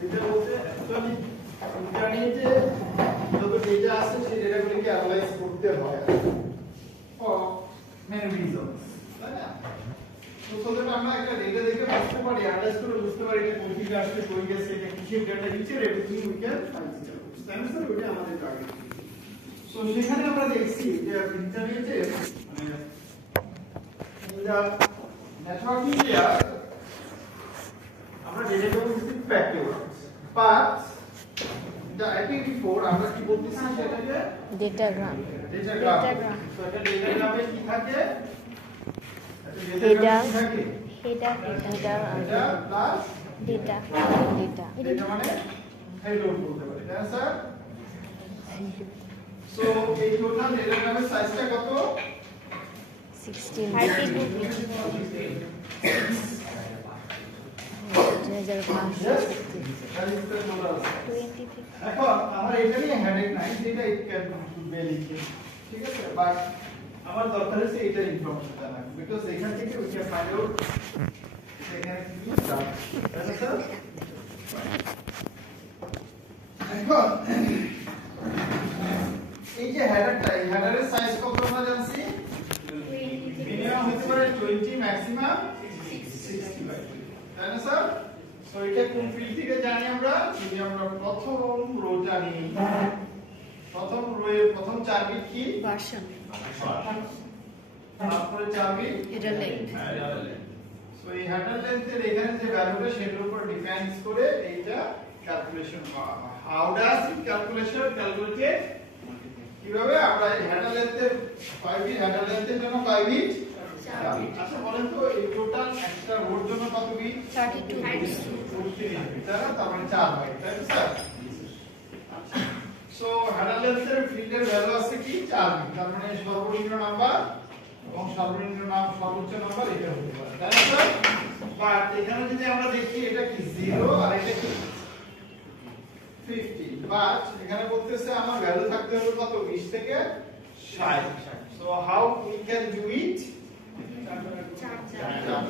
Data বলতে actually ইন্টারনেটে যত ডেটা আছে সেই ডেটাগুলোকে অ্যানালাইজ করতে হয় ফর মেনি রিজনস, তাই না? তো সো আমরা একটা ডেটা দেখে বুঝতে পারি, অ্যানালাইজ করে বুঝতে পারি এটা কোন থেকে আসলে কই গেছে, এটা কিসের ডেটা দিচ্ছে, এভরিথিং উই ক্যান কনসিডার। তাই না স্যার? ওটা আমাদের টার্গেট। সো সেখানে আমরা দেখছি যে ইন্টারনেটে মানে নেটওয়ার্কিং লেয়ার আমরা data basic package but the IP4 আমরা কি বলতেছি সেটাকে ডেটাগ্রাম। তো এটা ডেটাগ্রামে কি থাকে? হেডার প্লাস ডেটা এটা মানে হেডার বলতে পারি, তাই না স্যার? সো এই টোটাল ডেটাগ্রামের সাইজটা কত? 16 এখন আমার এটা নিয়ে হেডেক নাই, যেটা ইট ক্যান বি লিখে, ঠিক আছে? বাট আমার দরকার আছে এটা ইনফরমেশন জানা, বিকজ এখান থেকে উই ক্যান ফাইন্ড আউট এখানে কি কি দাও, তাই না স্যার? এখন এই যে হেডারটা, এই হেডারের সাইজ কত আমরা জানছি? মিনিমাম হতে পারে 20, ম্যাক্সিমাম 65, তাই না স্যার? সো এটা কোন ফিল্ড থেকে জানি আমরা? যদি আমরা প্রথম রো জানি, প্রথম রোয়ের প্রথম 4 বিট কি? ভার্সন, তারপরে 4 বিট হেডার লেন্থ। সো এই হেডার লেন্থের এখানে যে ভ্যালুটা সেটার উপর ডিপেন্ডস করে এইটা ক্যালকুলেশন করা হয়। How does it calculated? কিভাবে? আমরা হেডার লেন্থের 5 বিট, হেডার লেন্থের জন্য 5 বিট, 4 বিট। আচ্ছা বলেন তো এই টোটাল একটা রোর জন্য কত বিট? 32 বিট। তার মানে 4 বাইট, তাই তো স্যার? সো হেডার লেন্থের ফিল্ডের ভ্যালু আছে কি? 4 বিট। তার মানে সর্বনিম্ন নাম্বার এবং সর্বোচ্চ নাম্বার এটা হতে পারে, তাই না স্যার? বাট এখানে যদি আমরা দেখি এটা কি 0 আর এটা কি 50, বাট এখানে বলতেছে আমার ভ্যালু থাকতে হবে কত? 20 থেকে 60। So how we can do it?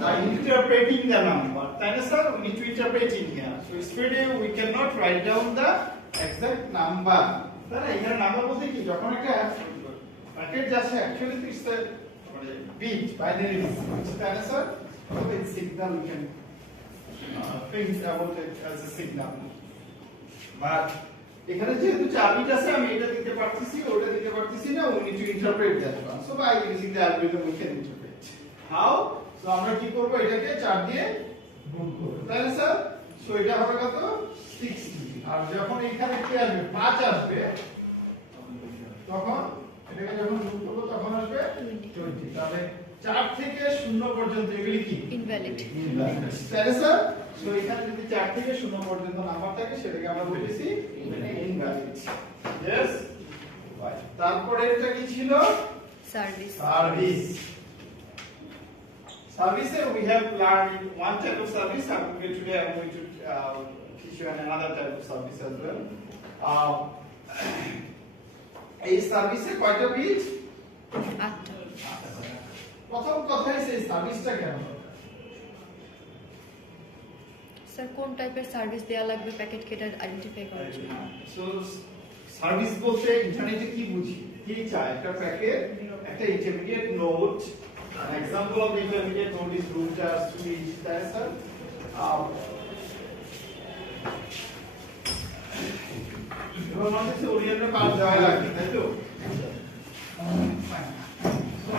By interpreting the number, তাই না sir? We need to interpret in here. So straight away we cannot write down the exact number. তাই না? এখানে নাম্বার বলতে কি? যখন একটা প্যাকেট যাচ্ছে অ্যাকচুয়ালি তো ইটস মানে বিট, বাইনারি বিট, তাই না sir? So it's signal we can think about it as a signal. But এখানে যেহেতু 4 বিট আছে, আমি এটা দিতে পারতেছি, ওটা দিতে পারতেছি না, we need to interpret that one. So by using the algorithm we can interpret. How? So আমরা কি করব? এটাকে 4 দিয়ে গুণ করব, তাই না স্যার? সো এটা হবে কত? 60। আর যখন এখানে কি আসবে? 5 আসবে, তখন এটাকে যখন গুণ করব তখন আসবে 20। তাহলে 4 থেকে 0 পর্যন্ত এগুলি কি? ইনভ্যালিড। তাই না স্যার? সো এখানে যদি 4 থেকে 0 পর্যন্ত নাম্বার থাকে সেটাকে আমরা বলতেছি ইনভ্যালিড। यस? তারপরে এটা কি ছিল? Service. Service we have learned one type of service, and today I'm going to teach you another type of service as well. এই সার্ভিসে কয়টা বিট? 8টা। প্রথম কথা হচ্ছে এই সার্ভিসটা কেন? স্যার কোন টাইপের সার্ভিস দেয়া লাগবে প্যাকেট কেটে আইডেন্টিফাই করার জন্য? সো সার্ভিস বলতে ইন্টারনেটে কি বুঝি? কি চাই? একটা প্যাকেট, একটা intermediate node. An example of the intermediate node is router, switch, that's sir. এবার আমাদের যে ওরিয়েন্টের পাস দেওয়া লাগে, তাই তো? So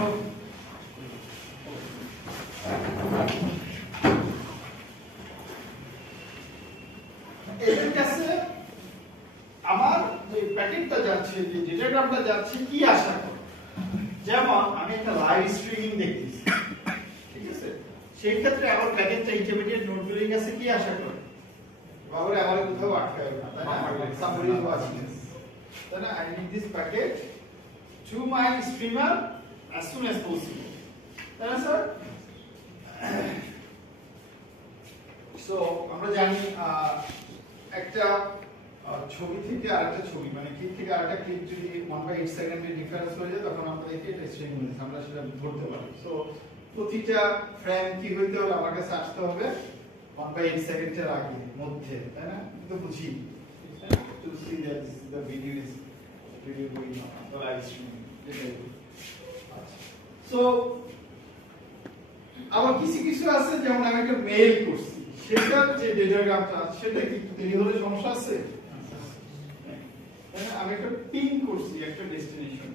এদের কাছে আমার যে প্যাকেটটা যাচ্ছে, যে ডেটাগ্রামটা যাচ্ছে কি আশা করে? যেমন আমি একটা লাইভ স্ট্রিমিং দেখতেছি, ঠিক আছে? সেই ক্ষেত্রে আমার প্যাকেটটা ইন্টারমিডিয়েট নোডগুলোর কাছে কি আশা করে? বাবারে আমার কোথাও আটকায় না, তাই না? somebody is watching this, তাই না? I need this packet to my streamer as soon as possible, তাই না স্যার? সো আমরা জানি একটা ছবি থেকে আরেকটা ছবি, মানে ক্লিপ থেকে আরেকটা ক্লিপ যদি 1/8 সেকেন্ডের ডিফারেন্স হয়ে যায়, তখন আমরা দেখি এটা স্ট্রিং হয়েছে, আমরা সেটা ধরতে পারি। সো প্রতিটা ফ্রেম কি হইতে হলে আমার কাছে আসতে হবে 1/8 সেকেন্ডের আগে মধ্যে, তাই না? তো বুঝি to see that this is the video going on the live streaming. So আবার কিছু কিছু আছে, যেমন আমি একটা মেইল করছি, সেটার যে ডেটাগ্রামটা আছে সেটা কি দেরি হলে সমস্যা আছে? তাই না? আমি একটা পিং করছি একটা ডেস্টিনেশন,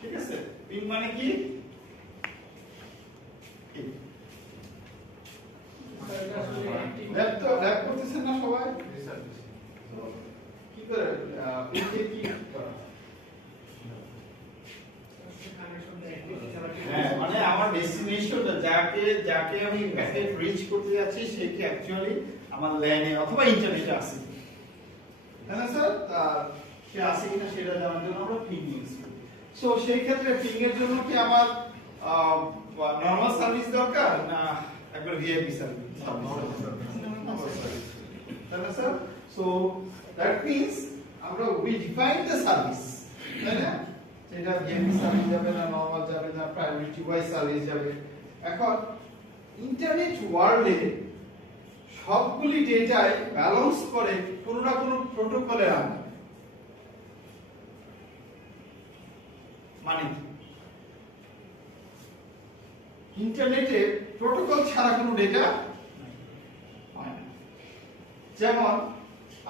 ঠিক আছে? পিং মানে কি? ল্যাব করতেছেন না সবাই? কি করে পিংকে কি করা? হ্যাঁ, মানে আমার ডেস্টিনেশনটা যাকে আমি প্যাকেট রিচ করতে যাচ্ছি সে কি অ্যাকচুয়ালি আমার ল্যানে অথবা ইন্টারনেটে আছে, তাই না স্যার? সে আছে কিনা সেটা জানার জন্য আমরা পিং ইউজ করি। সো সেই ক্ষেত্রে পিং এর জন্য কি আমার নরমাল সার্ভিস দরকার না একবার ভিআইপি সার্ভিস? তাই না স্যার? সো দ্যাট মিন্স আমরা উই ডিফাইন দ্য সার্ভিস, তাই না? সেটা ভিআইপি সার্ভিস যাবে না, নরমাল যাবে না, প্রায়োরিটি ওয়াইজ সার্ভিস যাবে। এখন ইন্টারনেট ওয়ার্ল্ডে সবগুলি ডেটায় ব্যালেন্স করে কোনো না কোনো প্রোটোকলের আন্ডারে। মানে ইন্টারনেটে প্রোটোকল ছাড়া কোনো ডেটা হয় না। যেমন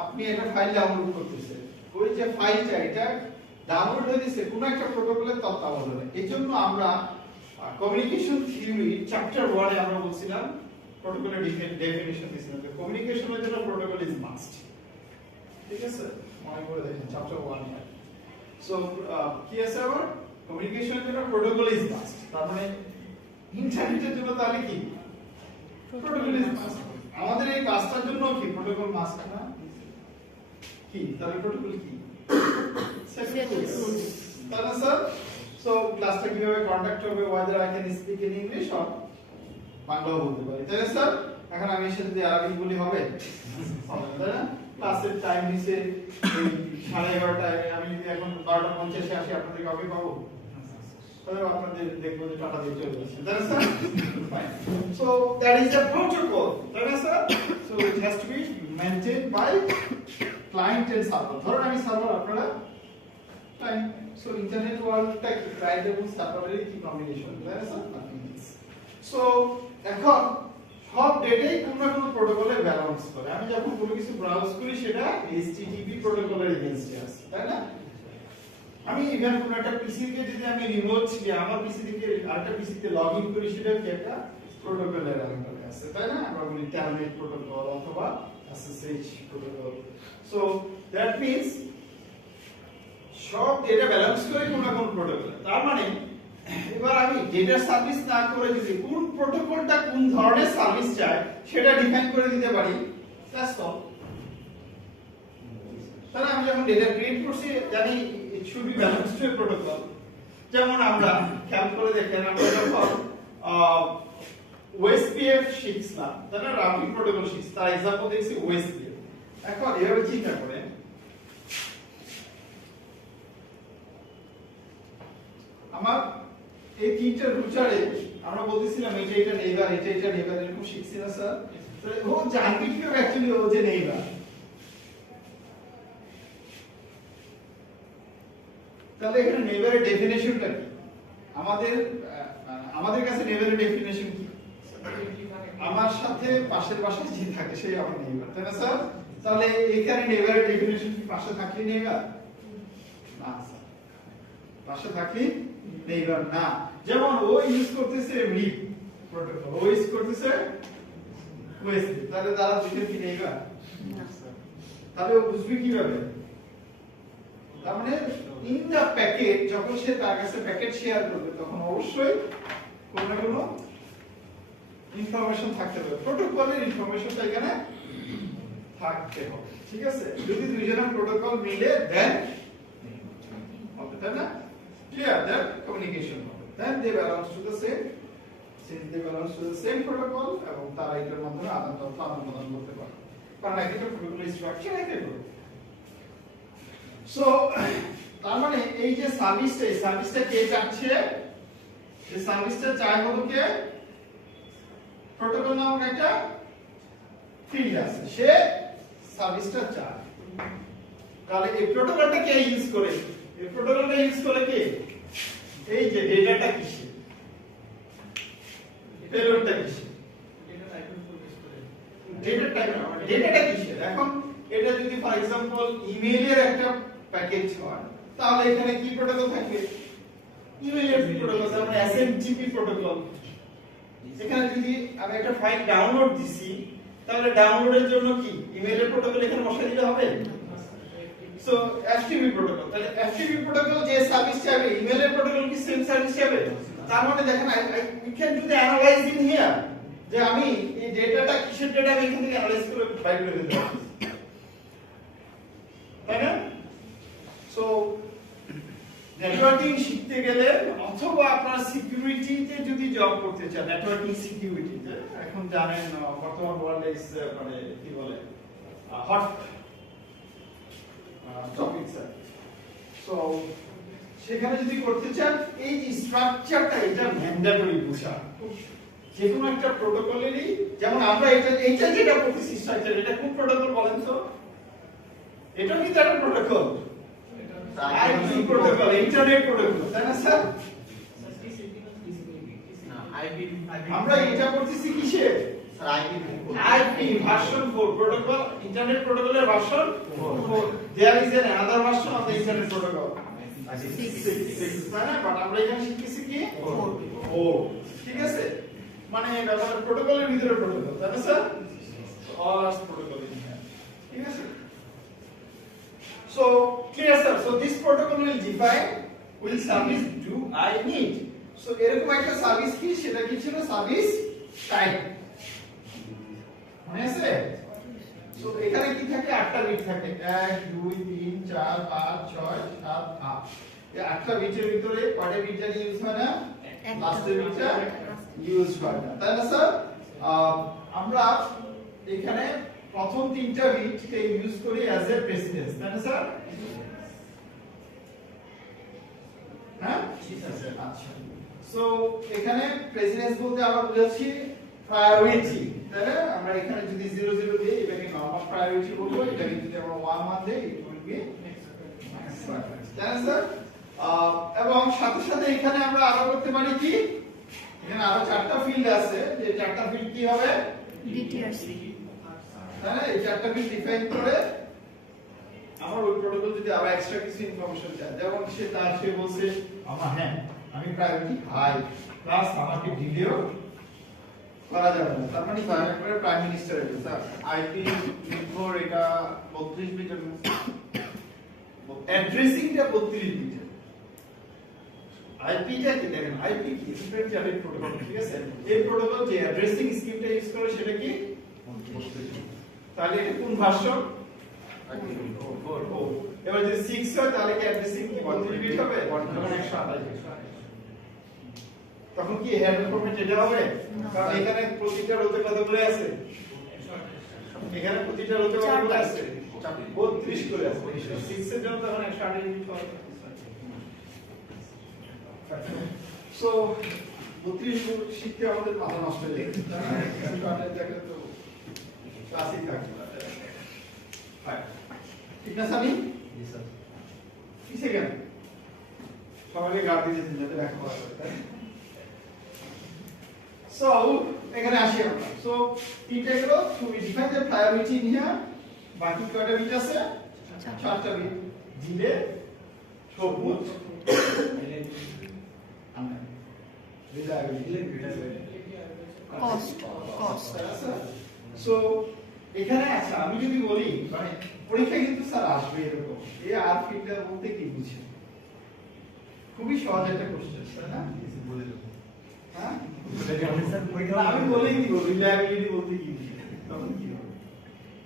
আপনি একটা ফাইল ডাউনলোড করতেছেন, ওই যে ফাইলটা এটা ডাউনলোড হয়েছে কোনো একটা প্রোটোকলের তত্ত্বাবধানে। এজন্য আমরা কমিউনিকেশন থিওরি চ্যাপ্টার 1 এ আমরা বলছিলাম প্রোটোকলের ডেফিনিশন দিয়েছিলাম যে কমিউনিকেশনের জন্য প্রোটোকল ইজ মাস্ট, ঠিক আছে? মনে করে দেখেন চ্যাপ্টার 1 এ। সো কি আছে আবার? কমিউনিকেশনের জন্য প্রোটোকল ইজ মাস্ট, তার মানে ইন্টারনেটের জন্য তাহলে কি প্রোটোকল ইজ মাস্ট। আমাদের এই কাজটার জন্য কি প্রোটোকল মাস্ট না? কি তাহলে প্রোটোকল কি? তাহলে স্যার সো ক্লাসটা কিভাবে কন্ডাক্ট হবে, whether I can speak in English or বাংলাও বলতে পারি, তাই না স্যার? এখন আমি এসে যদি আরবি বলি হবে? হবে তাই না? ক্লাসের টাইম দিছে 11:30, আমি যদি এখন 12:50 আসি আপনাদের কাউকে পাবো? তাহলে আপনাদের দেখবো যে টাকা দিয়ে চলে যাচ্ছে, তাই না sir? Fine. So that is a protocol, তাই না sir? So it has to be maintained by client and server. ধরুন আমি সার্ভার, আপনারা ক্লায়েন্ট। সো ইন্টারনেট ওয়ার্ল্ডটা ক্লায়েন্ট এবং সার্ভারের কি কম্বিনেশন, তাই না স্যার? সো এখন সব ডেটাই কোনো না কোনো প্রোটোকলে ব্যালেন্স করে। আমি যখন কোনো কিছু ব্রাউজ করি সেটা HTTP প্রোটোকলের এগেইনস্টে আছে, তাই না? আমি ইভেন কোনো একটা পিসি কে যদি আমি রিমোটলি আমার পিসি থেকে আরেকটা পিসিতে লগইন করি সেটা কি একটা প্রোটোকলের আন্ডারে আছে, তাই না? আমরা বলি টেলনেট প্রোটোকল অথবা SSH protocol. So that means সব ডেটা ব্যালেন্স করে কোনো না কোনো প্রোটোকল। তার মানে এবার আমি ডেটা সার্ভিস না করে যদি কোন প্রোটোকলটা কোন ধরনের সার্ভিস চাই সেটা ডিফাইন করে দিতে পারি, দ্যাটস অল। তাহলে আমি যখন ডেটা ক্রিয়েট করছি জানি it should be balanced to a protocol. যেমন আমরা খেয়াল করে দেখেন, আমরা যখন OSPF শিখছিলাম, তাহলে রাউটিং প্রোটোকল শিখছি, তার एग्जांपल দেখছি OSPF। এখন এভাবে চিন্তা করেন, আমার এই তিনটা রুটারে আমরা বলতেছিলাম এটা নেইবার, এটা নেইবার, এরকম শিখছি না স্যার? তাহলে ও জানবে কিভাবে অ্যাকচুয়ালি ও যে নেইবার? তাহলে এখানে নেইবারের ডেফিনিশনটা কি? আমাদের কাছে নেইবারের ডেফিনিশন কি? আমার সাথে পাশের বাসায় যে থাকে সেই আমার নেইবার, তাই না স্যার? তাহলে এখানে নেইবারের ডেফিনিশন কি পাশে থাকলে নেইবার না স্যার? পাশে থাকলে নেইবার না। যেমন ও ইউজ করতেছে রিপ প্রোটোকল, ও ইউজ করতেছে ওএসপি, তাহলে তারা দুটো কি নেইবার না স্যার? তাহলে ও বুঝবে কিভাবে? তার মানে ইন দা প্যাকেট যখন সে তার কাছে প্যাকেট শেয়ার করবে তখন অবশ্যই কোনো না কোনো ইনফরমেশন থাকতে হবে, প্রোটোকলের ইনফরমেশনটা এখানে থাকতে হবে, ঠিক আছে? যদি দুইজনের প্রোটোকল মিলে দেন হবে, তাই না? ক্লিয়ার দ্যাট কমিউনিকেশন হবে, দেন দে belongs to the same, since they belongs to the same protocol এবং তারা এটার মাধ্যমে আদান প্রদান করতে পারে, কারণ একটা প্রোটোকল স্ট্রাকচার এটাই হবে। সো তার মানে এই যে সার্ভিসটা কে চাচ্ছে? এই সার্ভিসটা চায় হলো কে? প্রোটোকল নামক একটা ফিল্ড আছে, সে সার্ভিসটা চায়। তাহলে এই প্রোটোকলটা কে ইউজ করে? এই প্রোটোকলটা ইউজ করে কে? এই যে ডেটাটা কিসে, পেলোডটা কিসে, ডেটাটা কিসে। এখন এটা যদি ফর এক্সাম্পল ইমেইলের একটা প্যাকেজ হয়, তাহলে এখানে কি প্রোটোকল থাকবে? ইমেইলের প্রোটোকল, যেমন এসএমটিপি প্রোটোকল। এখানে যদি আমি একটা ফাইল ডাউনলোড দিছি, তাহলে ডাউনলোডের জন্য কি ইমেইলের প্রোটোকল এখানে বসাই দিলে হবে? সো এফটিপি প্রোটোকল, তাহলে এফটিপি প্রোটোকল যে সার্ভিস চাইবে, ইমেইলের প্রোটোকল কি সেম সার্ভিস চাইবে? তার মানে দেখেন we can do the analyzing here, যে আমি এই ডেটাটা কিসের ডেটা আমি এখান থেকে অ্যানালাইজ করে বাইর করে দিতে পারি, তাই না? সো নেটওয়ার্কিং শিখতে গেলে অথবা আপনার সিকিউরিটিতে যদি জব করতে চান, নেটওয়ার্কিং সিকিউরিটিতে, এখন জানেন বর্তমান ওয়ার্ল্ডে মানে কি বলে হট টপিক স্যার। সো সেখানে যদি করতে চান, এই যে স্ট্রাকচারটা এটা ম্যান্ডেটরি বোঝা। যে কোনো একটা প্রোটোকলেরই, যেমন আমরা এইটা যেটা পড়তেছি স্ট্রাকচার, এটা কোন প্রোটোকল বলেন তো? এটা কি তার protocol? IP protocol, internet protocol, তাই না স্যার? আমরা এটা পড়তেছি কিসে? আইপি ভার্সন 4 প্রোটোকল, ইন্টারনেট প্রোটোকলের version 4। There is another version of the internet protocol 6, তাই না? বাট আমরা এখানে শিখতেছি কি 4, ঠিক আছে? মানে ব্যাপার প্রোটোকলের ভিতরে প্রোটোকল, তাই না স্যার? অল আর প্রোটোকল, ঠিক আছে? So clear sir, so this protocol will define which service do I need. So এরকম একটা সার্ভিস কি, সেটা কি ছিল? সার্ভিস টাইপ, মনে আছে? সো এখানে কি থাকে? 8টা বিট থাকে, 1 2 3 4 5 6 7 8। এই 8টা বিটের ভিতরে কয়টা বিট জানি ইউজ হয় না? লাস্টের বিটটা ইউজ হয় না, তাই না স্যার? আমরা এখানে প্রথম 3টা বিটকে ইউজ করি অ্যাজ এ প্রেসিডেন্স, তাই না স্যার? হ্যাঁ, আচ্ছা। সো এখানে প্রেসিডেন্স বলতে আমরা বুঝাচ্ছি প্রায়োরিটি, তাই না? আমরা এখানে যদি 0 0 দিই, এটাকে নরমাল প্রায়োরিটি বলবো। এটাকে যদি আমরা 1 1 দিই, it will be max priority, তাই না স্যার? এবং সাথে সাথে এখানে আমরা আরো করতে পারি কি, এখানে আরো 4টা ফিল্ড আছে, যে 4টা ফিল্ড কি হবে? ডিটিআরসি, তাই না? এই 4টা ফিল্ড ডিফাইন করে আমার ওই প্রোটোকল যদি আরো এক্সট্রা কিছু ইনফরমেশন চায়, যেমন সে বলছে আমার হ্যাঁ আমি প্রায়োরিটি হাই প্লাস আমাকে ডিলেও করা যাবে না, তার মানে প্রাইম মিনিস্টার এটা স্যার আইপি নির্ভর এটা 32 বিটের অ্যাড্রেসিংটা 32 বিটের। আইপিটা কি দেখেন, আইপি কি ডিফারেন্ট চ্যানেল প্রোটোকল, ঠিক আছে? এই প্রোটোকল যে অ্যাড্রেসিং স্কিমটা ইউজ করে সেটা কি 32। তাহলে এটা কোন ভার্সন? 4। এবার যদি 6 হয় তাহলে কি অ্যাড্রেসিং কি 32 বিট হবে? 128। তখন কি হেডার ফরম্যাট এটা হবে? কারণ এখানে প্রতিটা রোতে কতগুলো আছে? এখানে প্রতিটা রোতে কতগুলো আছে? 32 করে আছে। 6 এর জন্য তখন 128 বিট হবে। সো 32 শিখতে আমাদের মাথা নষ্ট হয়ে যায়। কারণ দেখে তো ক্লাসিক থাকে। ঠিক না সানি? জি স্যার। কিসে কেন? সবাইকে গার্ড দিয়েছেন যাতে ব্যাখ্যা করা যায়। সো এখানে আসি আমরা। সো তিনটা গেলো, we define the priority in here. বাকি কয়টা বিট আছে? 4টা বিট। দিলে সবুজ কস্ট। সো এখানে আচ্ছা আমি যদি বলি, মানে পরীক্ষা কিন্তু স্যার আসবে এরকম, এই আর ফিল্টার বলতে কি বুঝেন? খুবই সহজ একটা কোশ্চেন, তাই না? বলে দেব। হ্যাঁ, আমি বলেই দিব রিলায়েবিলিটি বলতে কি বুঝেন, তখন কি হবে?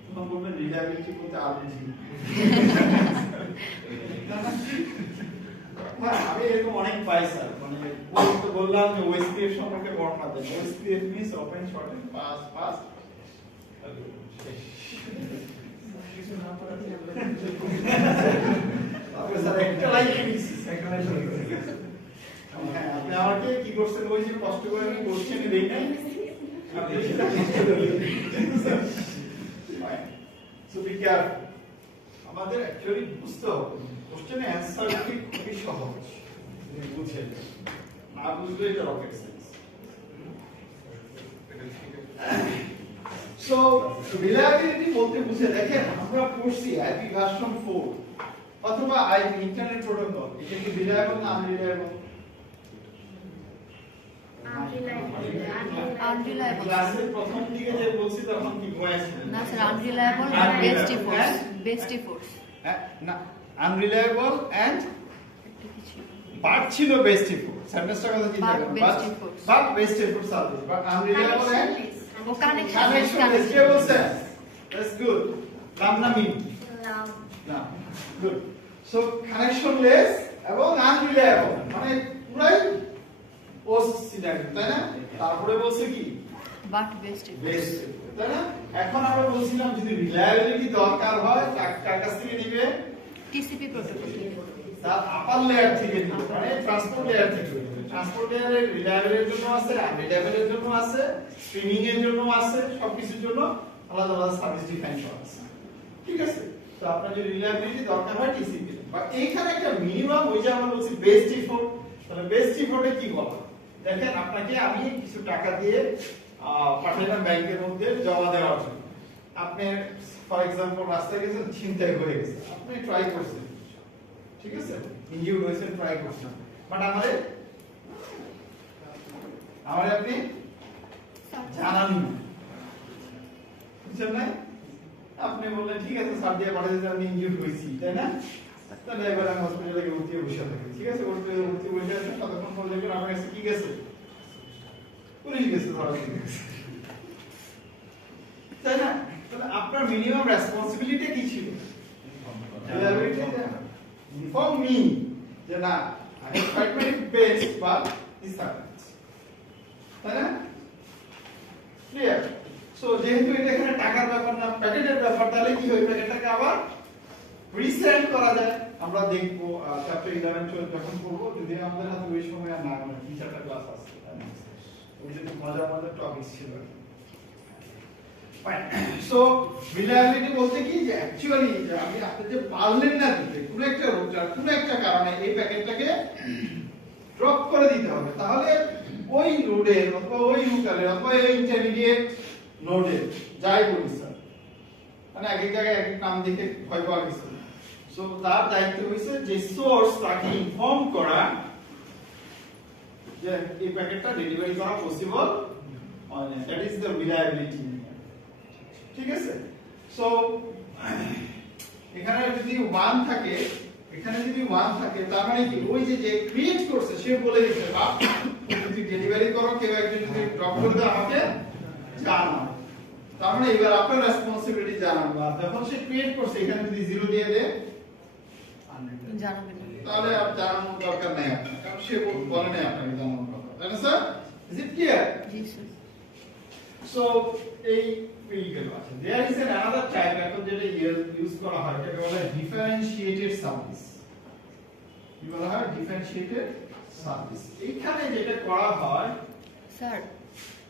তখন বলবেন রিলায়েবিলিটি বলতে আর বুঝি। হ্যাঁ, আমি এরকম অনেক পাই স্যার, মানে ওই তো বললাম যে ওএসপিএফ সম্পর্কে বর্ণনা দেন। OSPF means open short and pass কিছু না পড়া দিয়ে আপনি স্যার একটা লাইন লিখেছি, একটা লাইন লিখেছি। হ্যাঁ, আপনি আমাকে কি করছেন, ওই যে কষ্ট করে আমি কোশ্চেন দেই নাই, আপনি সেটা কষ্ট করে লিখেছেন। কেয়ারফুল। আমাদের অ্যাকচুয়ালি বুঝতে হবে কোশ্চেনের অ্যান্সারগুলি খুবই সহজ, তুমি বুঝে না বুঝলে এটা রকেট সায়েন্স। সো রিলায়েবিলিটি বলতে বুঝে দেখেন আমরা পড়ছি আইপি ভার্সন 4 অথবা আইপি ইন্টারনেট প্রোটোকল, এটা কি রিলায়েবল না আনরিলায়েবল? আনরিলায়েবল। ক্লাসের প্রথম দিকে যে বলছি তখন কি ঘুমাইছিলেন? না sir, unreliable and best efforts. Best efforts না, আনরিলায়েবল এন্ড একটা কিছু বাট ছিল বেস্ট এফোর্ট। সেন্টেন্সটা কথা চিন্তা But করুন, best efforts. But best effort service, but unreliable and ও কানেকশন কানেকশন কে বলছে? That's good. নাম না মিন না, গুড। সো কানেকশনলেস এবং আনরিলায়েবল মানে পুরাই ওসিডাক, তাই না? তারপরে বলছে কি বাট বেস্ট এফোর্টস। বেস্ট, তাই না? এখন আমরা বলছিলাম যদি রিলায়েবিলিটি দরকার হয় কার কাছ থেকে নিবে? TCP protocol. তার আপার লেয়ার থেকে নিবে, মানে ট্রান্সপোর্ট লেয়ার থেকে নিবে। ট্রান্সপোর্ট লেয়ারে রিলায়েবলের জন্য আছে, আনরিলায়েবলের জন্য আছে, স্ট্রিমিং এর জন্য আছে, সবকিছুর জন্য আলাদা আলাদা সার্ভিস ডিফাইন করা আছে। ঠিক আছে? তো আপনার যদি রিলায়েবিলিটি দরকার হয় টিসিপি, বা এইখানে একটা মিনিমাম, ওই যে আমরা বলছি বেস্ট এফোর্ট, তাহলে বেস্ট এফোর্টে কি বলা? দেখেন আপনাকে আমি কিছু টাকা দিয়ে পাঠাইলাম ব্যাংকের মধ্যে জমা দেওয়ার জন্য। আপনি ফর এক্সাম্পল রাস্তায় গেছেন, ছিনতাই হয়ে গেছে, আপনি ট্রাই করছেন, ঠিক আছে, ইনজিউর হয়েছেন, ট্রাই করছেন, বাট আমাদের আপনি জানান না, বুঝছেন না? আপনি বললেন ঠিক আছে স্যার দিয়ে পাঠিয়ে দিতে, আমি ইনজিউর হয়েছি, তাই না? তাহলে এবার আমি হসপিটালে গিয়ে ভর্তি বসে থাকি, ঠিক আছে, ভর্তি বসে আছেন, ততক্ষণ পরে দেখবেন আমার কাছে কি গেছে, পুলিশ গেছে, ধরা গেছে, তাই না? তাহলে আপনার মিনিমাম রেসপন্সিবিলিটি কি ছিল? ইনফর্ম মি যে না, I have tried my best, but this happens, তাই না? ক্লিয়ার? সো যেহেতু এটা এখানে টাকার ব্যাপার না, প্যাকেটের ব্যাপার, তাহলে কি হয়, প্যাকেটটাকে আবার রিসেন্ড করা যায়। আমরা দেখবো চ্যাপ্টার 11 12 যখন পড়বো, যদি আমাদের হাতে ওই সময় আর না মানে 3-4টা ক্লাস আছে, ওই যে মজার মজার টপিক ছিল। ফাইন। সো রিলায়েবিলিটি বলতে কি যে অ্যাকচুয়ালি আমি আপনি যে পারলেন না দিতে কোনো একটা রুটার কোনো একটা কারণে এই প্যাকেটটাকে ড্রপ করে দিতে হবে, তাহলে ওই নোডের অথবা ওই রুটারের অথবা ওই ইন্টারমিডিয়েট নোডের যাই বলি স্যার, মানে এক এক জায়গায় এক এক নাম দেখে ভয় পাওয়া গেছে। সো তার দায়িত্ব হইছে যে সোর্স তাকে ইনফর্ম করা যে এই প্যাকেটটা ডেলিভারি করা possible, that is the reliability. ঠিক আছে? সো এখানে যদি 1 থাকে, এখানে যদি 1 থাকে, তার মানে কি ওই যে ক্রিয়েট করছে সে বলে দিতে বা যদি ডেলিভারি করো, কেউ একজন যদি ড্রপ করে দেয় আমাকে জানাও, তার মানে এবার আপনার রেসপন্সিবিলিটি জানানো। আর যখন সে ক্রিয়েট করছে এখানে যদি 0 দিয়ে দেয় জানাবেন, তাহলে আর জানানোর দরকার নাই আপনার, কারণ সে বলে নাই আপনাকে জানানোর কথা, তাই না sir? Is it clear? G sir. So এই ফিল্ড আছে, দেয়ার ইজ অ্যানাদার টাইপ এখন যেটা ইউজ করা হয়, এটাকে বলা হয় ডিফারেনশিয়েটেড সার্ভিস। কি বলা হয়? ডিফারেনশিয়েটেড সার্ভিস। এইখানে যেটা করা হয় স্যার,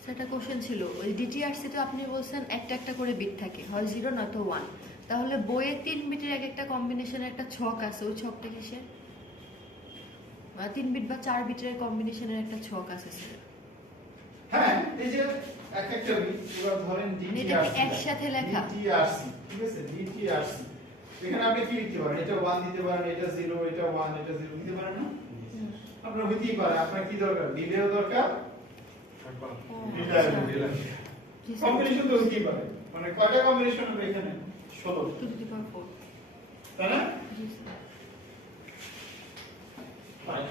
সেটা কোশ্চেন ছিল ওই ডিটিআরসি তে আপনি বলছেন একটা একটা করে বিট থাকে, হয় 0 নয়তো 1, তাহলে বইয়ে 3 বিটের এক একটা কম্বিনেশনের একটা ছক আছে, ওই ছকটা কিসের? 3 বিট বা 4 বিটের কম্বিনেশনের একটা ছক আছে স্যার। হ্যাঁ, এই যে এক একটা বিট, এবার ধরেন এটা কি ডিটিআরসি একসাথে লেখা? ডিটিআরসি, ঠিক আছে, ডিটিআরসি। এখানে আপনি কি লিখতে পারেন? এটা 1 দিতে পারেন, এটা 0, এটা 1, এটা 0 দিতে পারেন না? আপনার হইতেই পারে, আপনার কি দরকার? বিটেও দরকার, কম্বিনেশন তো হইতেই পারে, মানে কয়টা কম্বিনেশন হবে এখানে? 16, 2 to the power 4। তাই না? জি sir. Fine.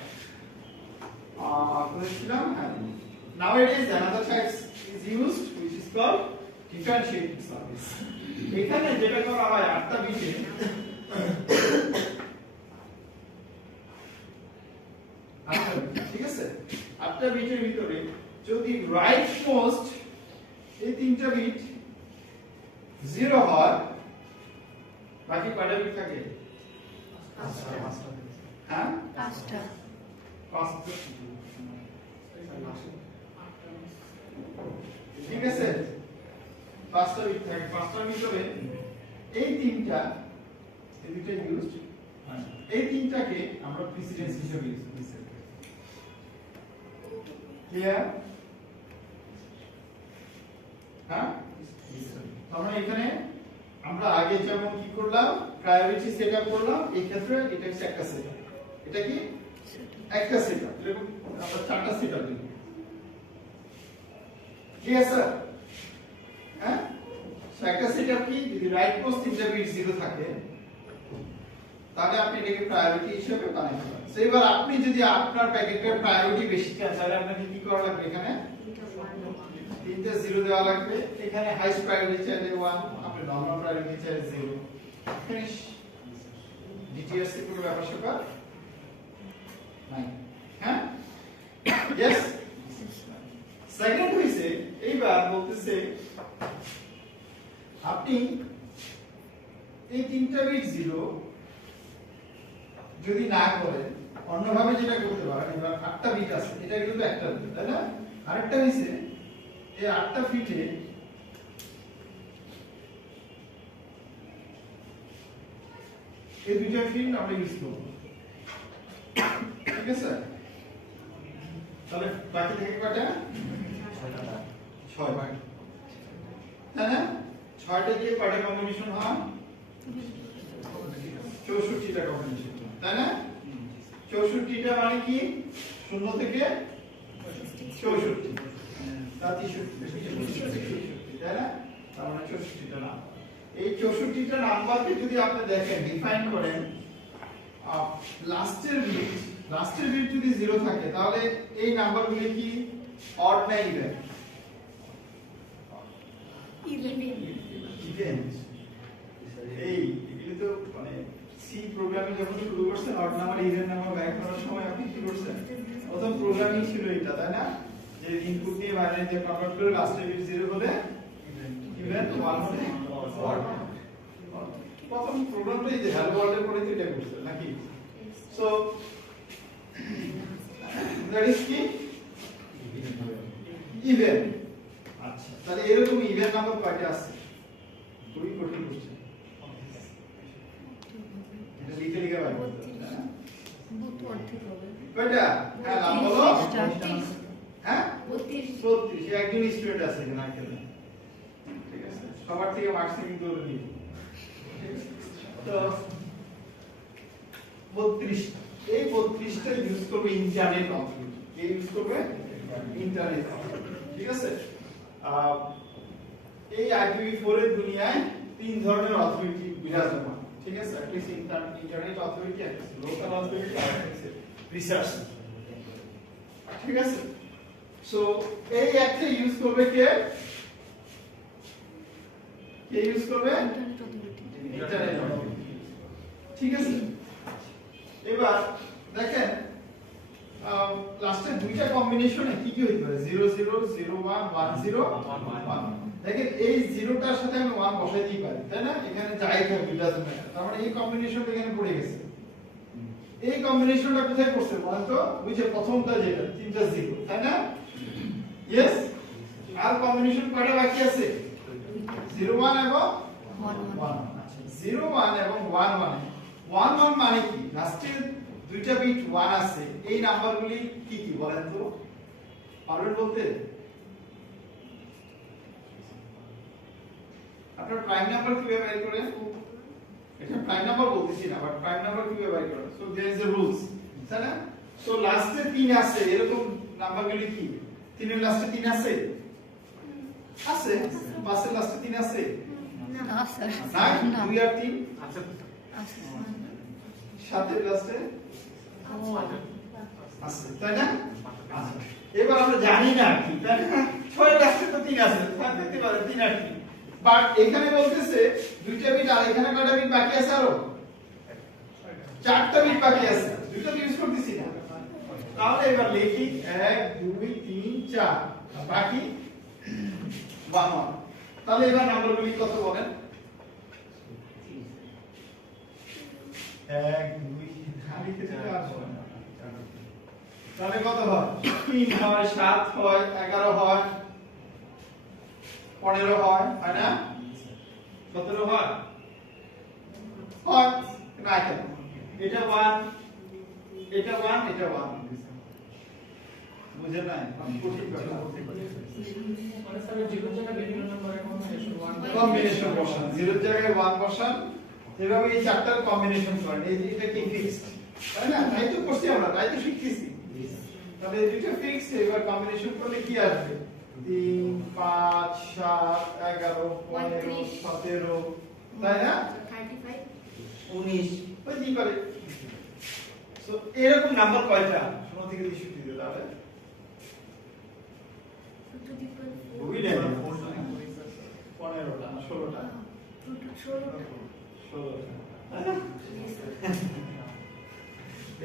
Nowadays another type is used which is called differentiated service. এখানে যেটা করা হয় 8টা বিটে, ঠিক আছে, 8টা বিটের ভিতরে যদি রাইট মোস্ট এই 3টা বিট 0 হয়, বাকি কয়টা বিট থাকে? হ্যাঁ, 5টা। ঠিক আছে, 5টা বিট থাকে, 5টার ভিতরে এই তিনটা এই দুটো ইউজড এই তিনটাকে আমরা প্রিসিডেন্স হিসেবে ইউজ করি ক্লিয়ার হ্যাঁ আমরা এখানে আমরা আগে যেমন কি করলাম প্রায়োরিটি সেটআপ করলাম এই ক্ষেত্রে এটা হচ্ছে একটা সেটআপ এটা কি একটা সেটআপ এরকম আমরা চারটা সেটআপ দিই ক্লিয়ার স্যার হ্যাঁ একটা সেটআপ কি যদি রাইট পোস্ট তিনটা বিট 0 থাকে তাহলে আপনি এটাকে প্রায়োরিটি হিসেবে বানাতে পারেন সো এবার আপনি যদি আপনার প্যাকেটের প্রায়োরিটি বেশি চান তাহলে আপনাকে কি করা লাগবে এখানে তিনটা 0 দেওয়া লাগবে এখানে হাইস্ট প্রায়োরিটি চাইলে 1 আপনি নরমাল প্রায়োরিটি চাইলে 0 ফিনিশ ডিটিএস এর কোনো ব্যাপার স্যাপার নাই হ্যাঁ यस সেকেন্ড হইছে এইবার বলতেছে আপনি এই তিনটা বিট 0 যদি না করেন অন্যভাবে যেটা করতে পারেন এবার 8টা বিট আছে এটা কিন্তু একটা বিট তাই না আরেকটা হইছে এই 8টা ফিটে এই দুইটা ফিল্ড আমরা ইউজ করব ঠিক আছে তাহলে বাকি থেকে কয়টা 6 ভাগ তাই না 6টা দিয়ে কয়টা কম্বিনেশন হয় 64টা কম্বিনেশন তাই না 64টা মানে কি 0 থেকে 64 তাই না তার মানে 64টা নাম এই 64টা নাম্বারকে যদি আপনি দেখেন ডিফাইন করেন লাস্টের বিট যদি 0 থাকে তাহলে এই নাম্বারগুলি কি অড না ইভেন ইভেন এই এগুলো তো মানে সি প্রোগ্রামিং যখন শুরু করছেন odd number even number back করার সময় আপনি কি করছেন প্রথম প্রোগ্রামিং ছিল এটা তাই না যে ইনপুট দিয়ে বাইনারি দিয়ে কনভার্ট করে লাস্টের বিট 0 হলে ইভেন 1 হলে অড প্রথম প্রোগ্রামটাই যে হ্যালো ওয়ার্ল্ডের পরে এটা করছে নাকি সো দ্যাট ইজ কি ইভেন আচ্ছা তাহলে এরকম ইভেন নাম্বার কয়টা আছে খুবই কঠিন কোশ্চেন এটা লিখে লিখে বাইর করতে হবে কয়টা হ্যাঁ নাম বলো হ্যাঁ 32 একজন স্টুডেন্ট আছে এখানে আইকেলে ঠিক আছে সবার থেকে মার্কস কিন্তু ওরা নিয়ে তো 32 এই 32টা ইউজ করবে ইন্টারনেট অথরিটি কে ইউজ করবে ইন্টারনেট অথরিটি ঠিক আছে এই IPv4 এর দুনিয়ায় তিন ধরনের অথরিটি বিরাজমান ঠিক আছে একটা ইন্টারনেট অথরিটি একটা লোকাল অথরিটি আর একটা রিসার্চ ঠিক আছে সো এই একটা ইউজ করবে কে ইউজ করবে ইন্টারনেট অথরিটি ঠিক আছে এবার দেখেন লাস্টে দুইটা কম্বিনেশনে কি কি হইতে পারে 0 0 0 1 1 0 1 দেখেন এই 0টার সাথে আমি 1 বসাই দিই পারি তাই না এখানে যাই থাকবে ডাজন্ট ম্যাটার তার মানে এই কম্বিনেশনটা এখানে পড়ে গেছে এই কম্বিনেশনটা কোথায় পড়ছে বলেন তো ওই যে প্রথমটা যেটা তিনটা 0 তাই না यस আর কম্বিনেশন কয়টা বাকি আছে 0 1 এবং 1 আচ্ছা 0 1 এবং 1 1 1 1 মানে কি লাস্টের দুইটা বিট 1 আছে এই নাম্বারগুলি কি কি বলেন তো পারবেন বলতে আপনার প্রাইম নাম্বার কিভাবে বের করেন এটা প্রাইম নাম্বার বলতেছি না বাট প্রাইম নাম্বার কিভাবে বের করেন so there is a rules তাই না সো লাস্টে 3 আছে এরকম নাম্বারগুলি কি 3 এর লাস্টে 3 আছে আছে 5 এর লাস্টে 3 আছে না স্যার না 2 আর 3 আছে 7 এর লাস্টে আছে তাই না এবার আমরা জানি না কি তাই না 6 এর লাস্টে তো 3 আছে থাকতে পারে 3 আর 3 বাট এখানে বলতেছে দুইটা বিট আর এখানে কয়টা বিট বাকি আছে আরো চারটা বিট বাকি আছে দুইটা ইউজ করতেছি না তাহলে এবার লিখি 1 2 3 4 বাকি 1 1 তাহলে এবার নাম্বারগুলি কত বলেন 1 2 খালি থেকে আর তাহলে কত হয় 3 হয় 7 হয় 11 হয় 15 হয় তাই না 17 হয় এটা 1 বুঝে নাই কঠিন কথা মানে স্যার জিরোর জায়গায় বিভিন্ন নাম্বার কম্বিনেশন বসান 0 এর জায়গায় 1 বসান এভাবে এই চারটার কম্বিনেশন করেন এই যে এটা কি ফিক্সড তাই না তাই তো করছি আমরা তাই তো শিখতেছি তাহলে এটা ফিক্সড এবার কম্বিনেশন করলে কি আসবে 3 5 7 11 15 17 তাই না 35 19 হইতেই পারে সো এরকম নাম্বার কয়টা 0 থেকে 63 দিতে তাহলে দুই না 15টা না 16টা 16টা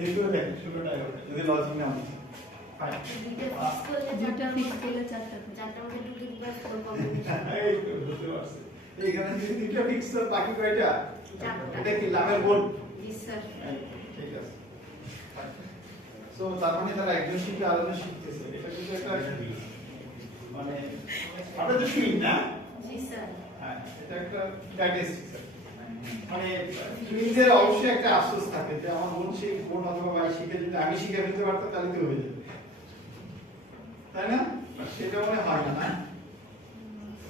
এইগুলো দেখ 16টা হবে যদি লজিক না হয় দুইটা ফিক্স করলে চারটা এই তো বুঝতে পারছি এইখানে যদি দুইটা ফিক্স তো বাকি কয়টা এটা কি লাভের বোর্ড ঠিক আছে সো তার মানে তারা একজন শিখে আরেকজন শিখতেছে এটা কিন্তু একটা মানে আমরা তো শুনি না হ্যাঁ এটা একটা ডায়াগনস্টিক মানে টুইনদের অবশ্যই একটা আফসোস থাকে যে আমার বোন সেই বোন অথবা ভাই শিখে যদি আমি শিখে ফেলতে পারতাম তাহলে তো হয়ে যেত তাই না সেটা মনে হয় না না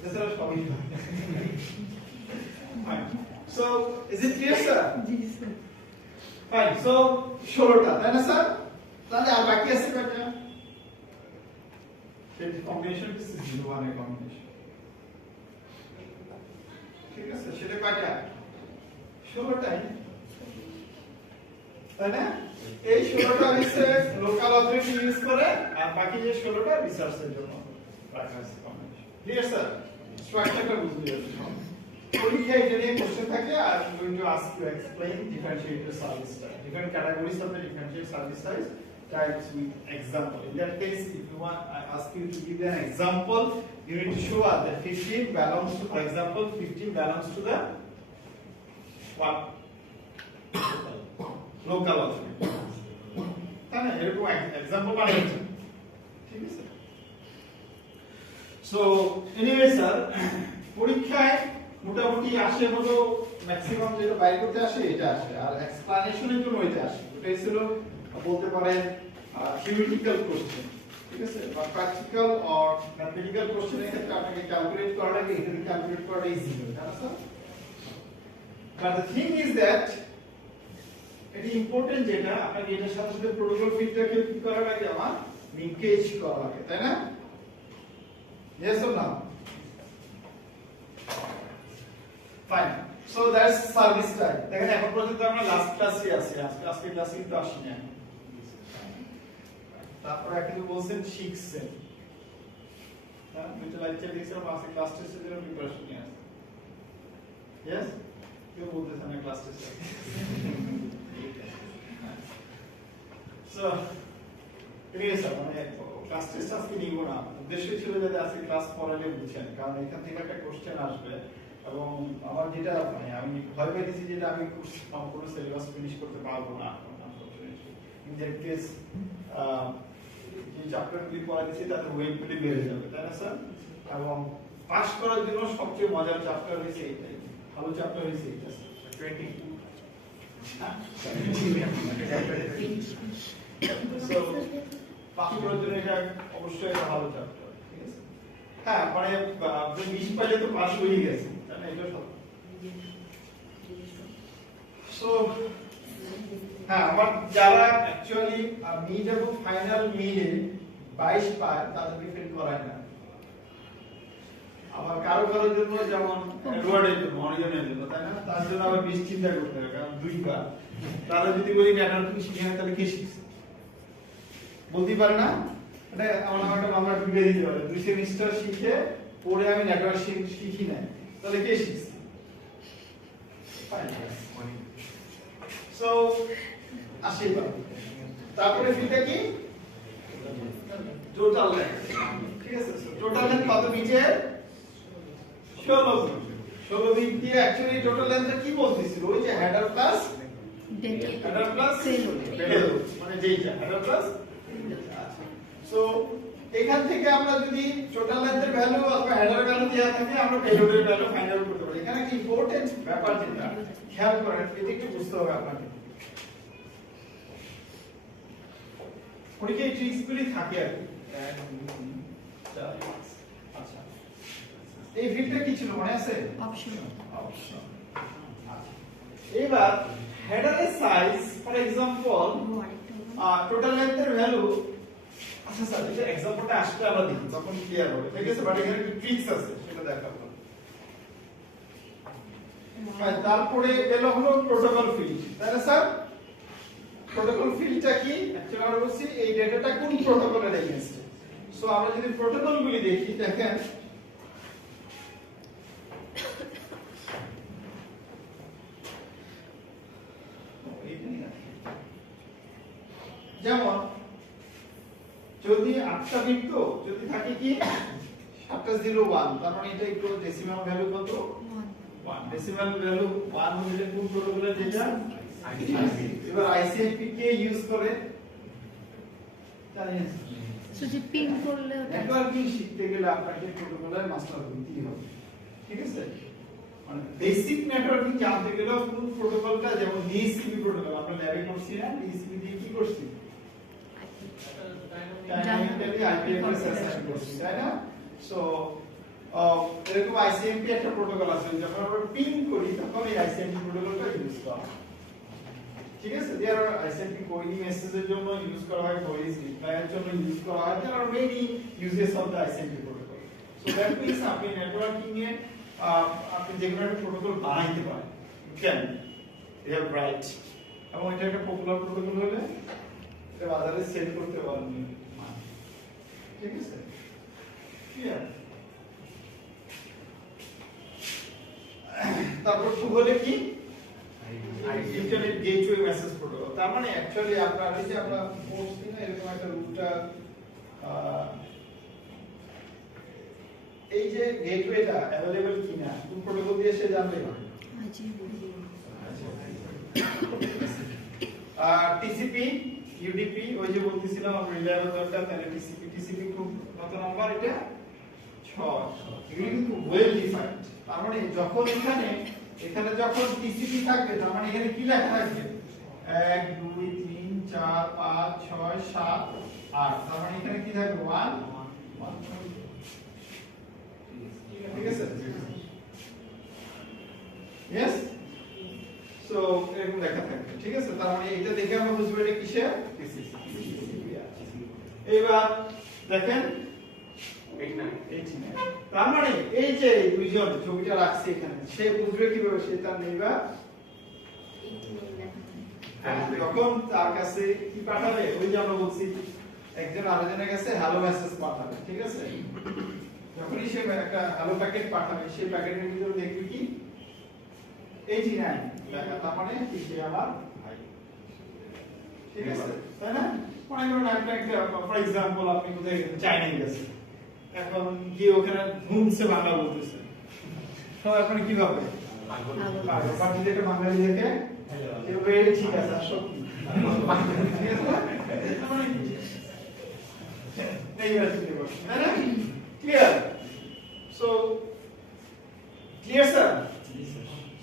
এছাড়া সবই হয় so is it clear sir ji sir fine so 16টা তাই না স্যার তাহলে আর বাকি আছে কয়টা সেটা কম্বিনেশন দিস ইজ 0 1 এর কম্বিনেশন ঠিক আছে সেটা কয়টা 16টাই তাই না এই 16টা হচ্ছে লোকাল অথরিটি ইউজ করে আর বাকি যে 16টা রিসার্চের জন্য রাখা আছে কম্বিনেশন ক্লিয়ার স্যার স্ট্রাকচারটা বুঝতে পারছেন পরীক্ষায় এটা নিয়ে কোশ্চেন থাকে আর I'm going to ask you to explain differentiated service type different categories of the differentiated service types with example in that case if you want I ask you to give an example you need to show us that 15 belongs to for example 15 belongs to the what local authority তাই না এরকম example বানাইছেন ঠিক আছে so anyway sir পরীক্ষায় মোটামুটি আসে হলো ম্যাক্সিমাম যেটা বাইর করতে আসে এটা আসে আর এক্সপ্লানেশনের জন্য এটা আসে ওটাই ছিল বলতে পারেন থিওরিটিক্যাল কোশ্চেন ঠিক আছে বা প্র্যাকটিক্যাল অর ম্যাথমেটিক্যাল কোশ্চেনের ক্ষেত্রে আপনাকে ক্যালকুলেট করা লাগে এখানে ক্যালকুলেট করাটা ইজি হয় জানো sir but the thing is that এটা ইম্পর্টেন্ট যেটা আপনাকে এটার সাথে সাথে প্রোটোকল ফিডটাকে কি করা লাগে আমার লিংকেজ করা লাগে তাই না yes or no fine so that's service type দেখেন এখন পর্যন্ত আমরা লাস্ট ক্লাসে আছি আজকে ক্লাসে কিন্তু আসি না তারপর একটু বলছেন শিখছেন হ্যাঁ দুটো লেকচার দেখছেন আজকে ক্লাস টেস্টের জন্য প্রিপারেশন নিয়ে আসছেন yes কেউ বলতেছেন না ক্লাস টেস্ট so প্রিয় স্যার মানে ক্লাস টেস্ট আজকে নিব না উদ্দেশ্য ছিল যাতে আজকে ক্লাস পড়ালে বুঝছেন কারণ এখান থেকে একটা কোশ্চেন আসবে এবং আমার যেটা মানে আমি ভয় পেয়েছি যেটা আমি সম্পূর্ণ সিলেবাস ফিনিশ করতে পারবো না ইন দ্যাট কেস যে চ্যাপ্টারগুলি পড়া দিয়েছি তাদের ওয়েটগুলি বেড়ে যাবে তাই না স্যার এবং পাস করার জন্য সবচেয়ে মজার চ্যাপ্টার হয়েছে এইটাই ভালো চ্যাপ্টার হয়েছে এইটা 20 সো পাস করার জন্য এটা অবশ্যই একটা ভালো চ্যাপ্টার ঠিক আছে হ্যাঁ মানে আপনি 20 পাইলে তো পাস হয়ে গেছে তাই না এটা সত্য সো হ্যাঁ আমার যারা অ্যাকচুয়ালি মিড এবং ফাইনাল মিডে 22 পায় তাদেরকে ফেল করায় না আবার কারো কারোর জন্য যেমন এডওয়ার্ডের জন্য অরিয়নের জন্য তাই না তার জন্য আবার বেশি চিন্তা করতে হবে কারণ 2 বার তারা যদি বলি নেটওয়ার্কিং শিখে না তাহলে কে শিখছে বলতে পারে না এটা আমরা একটা মামলা ঢুকে দিতে পারে 2 সেমিস্টার শিখে পরে আমি নেটওয়ার্কিং শিখি না তাহলে কে শিখছে সো আশীর্বাদ তারপরে ফিটা কি টোটাল লেন্থ ঠিক আছে টোটাল লেন্থ কত নিচে 16 দিক দিয়ে অ্যাকচুয়ালি টোটাল লেন্থ কি বলতেছিল ওই যে হেডার প্লাস পেলোড মানে যেইটা হেডার প্লাস সো এখান থেকে আমরা যদি টোটাল লেন্থের ভ্যালু অথবা হেডার ভ্যালু দেওয়া থাকে আমরা পেলোডের ভ্যালু ফাইন্ড আউট করতে পারি এখানে কি ইম্পর্টেন্ট ব্যাপার যেটা খেয়াল করেন এটা একটু বুঝতে হবে আপনাকে পরীক্ষায় ট্রিক্স গুলি থাকে আর কি। আচ্ছা এই ফিল্ডটা কি ছিল মনে আছে? অপশন। অপশন। এবার হেডারের সাইজ ফর एग्जांपल টোটাল লেন্থের ভ্যালু। আচ্ছা স্যার এটা एग्जांपलটা আসলে আমরা দেখি তখন ক্লিয়ার হবে, ঠিক আছে? বাট এখানে একটু ট্রিক্স আছে সেটা দেখাবো। তারপরে এলো হলো প্রোটোকল ফিল্ড, তাই না স্যার? প্রোটোকল ফিল্ডটা কি? অ্যাকচুয়ালি আমরা বলছি এই ডেটাটা কোন প্রোটোকলের এগেইনস্টে। সো আমরা যদি প্রোটোকলগুলি দেখি, দেখেন যেমন যদি 8টা বিট, তো যদি থাকে কি 7টা 0 1, তার মানে এটা একটু ডেসিমাল ভ্যালু কত? 1। ডেসিমাল ভ্যালু 1 হলে কোন প্রোটোকলের ডেটা? এবার আইসিএমপি কে ইউজ করে জানেন? সো যে পিং করলে ওটা নেটওয়ার্কিং শিখতে গেলে আপনাকে প্রোটোকলের মাস্টার হতেই হবে, ঠিক আছে? মানে বেসিক নেটওয়ার্কিং জানতে গেলে কোন প্রোটোকলটা, যেমন ডিএসসিপি প্রোটোকল আমরা ল্যাবে করছি না, ডিএসসিপি দিয়ে কি করছি? ডাইনামিক্যালি আইপি অ্যাড্রেস অ্যাসাইন করছি, তাই না? সো এরকম আইসিএমপি একটা প্রোটোকল আছে, যখন আমরা পিং করি তখন এই আইসিএমপি প্রোটোকলটা ইউজ করা হয়, ঠিক আছে? দেয়ার আর আইসিএমপি কোইং মেসেজের জন্য ইউজ করা হয়, ভয়েস রিপ্লাইয়ের জন্য ইউজ করা হয়। There are many uses of the ICMP protocol. So that means আপনি নেটওয়ার্কিং এ আপনি যে কোনো একটা প্রোটোকল বানাইতে পারেন, ক্যান ইউ হ্যাভ রাইট, এবং এটা একটা পপুলার প্রোটোকল হলে এটা বাজারে সেল করতে পারবেন, ঠিক আছে? ক্লিয়ার? তারপর টু হলে কি? Internet gateway message protocol. তার মানে অ্যাকচুয়ালি আপনার এই যে আমরা পড়ছি না এরকম একটা রুটটা, এই যে গেটওয়েটা अवेलेबल কিনা কোন প্রোটোকল দিয়ে সে জানবে না। টিসিপি ইউডিপি ওই যে বলতেছিলাম আমরা রিলায়েবল দরকার, তাহলে টিসিপি খুব কত নাম্বার? এটা 6। এগুলো কিন্তু ওয়েল ডিফাইন্ড। তার মানে যখন এখানে যখন টিসিপি থাকবে তার মানে এখানে কি লেখা থাকবে? 1 2 3 4 5 6 7 8, তার মানে এখানে কি থাকবে? 1 1, ঠিক আছে? यस, সো এরকম লেখা থাকবে, ঠিক আছে? তার মানে এটা দেখে আমরা বুঝবো এটা কিসের? এবার দেখেন 89। তার মানে এই যে দুইজন ছবিটা রাখছে এখানে, সে বুঝবে কিভাবে? সে তার নেইবার তখন তার কাছে কি পাঠাবে? ওই যে আমরা বলছি একজন আরেকজনের কাছে হ্যালো মেসেজ পাঠাবে, ঠিক আছে? যখনই সে একটা হ্যালো প্যাকেট পাঠাবে, সেই প্যাকেটের ভিতরে দেখবে কি 89 লেখা, তার মানে কি সে আমার ভাই, ঠিক আছে? তাই না? মনে করেন আপনি একটা ফর एग्जांपल আপনি কোথায় চায়না গেছেন, এখন গিয়ে ওখানে ঘুমছে বাংলা বলতেছে, তো আপনি কি ভাববেন? আপনি যেটা বাঙালি দেখে এভাবে ঠিক আছে আসো কি ঠিক আছে না? মানে এই আছে কি বল, তাই না? Clear? So clear sir?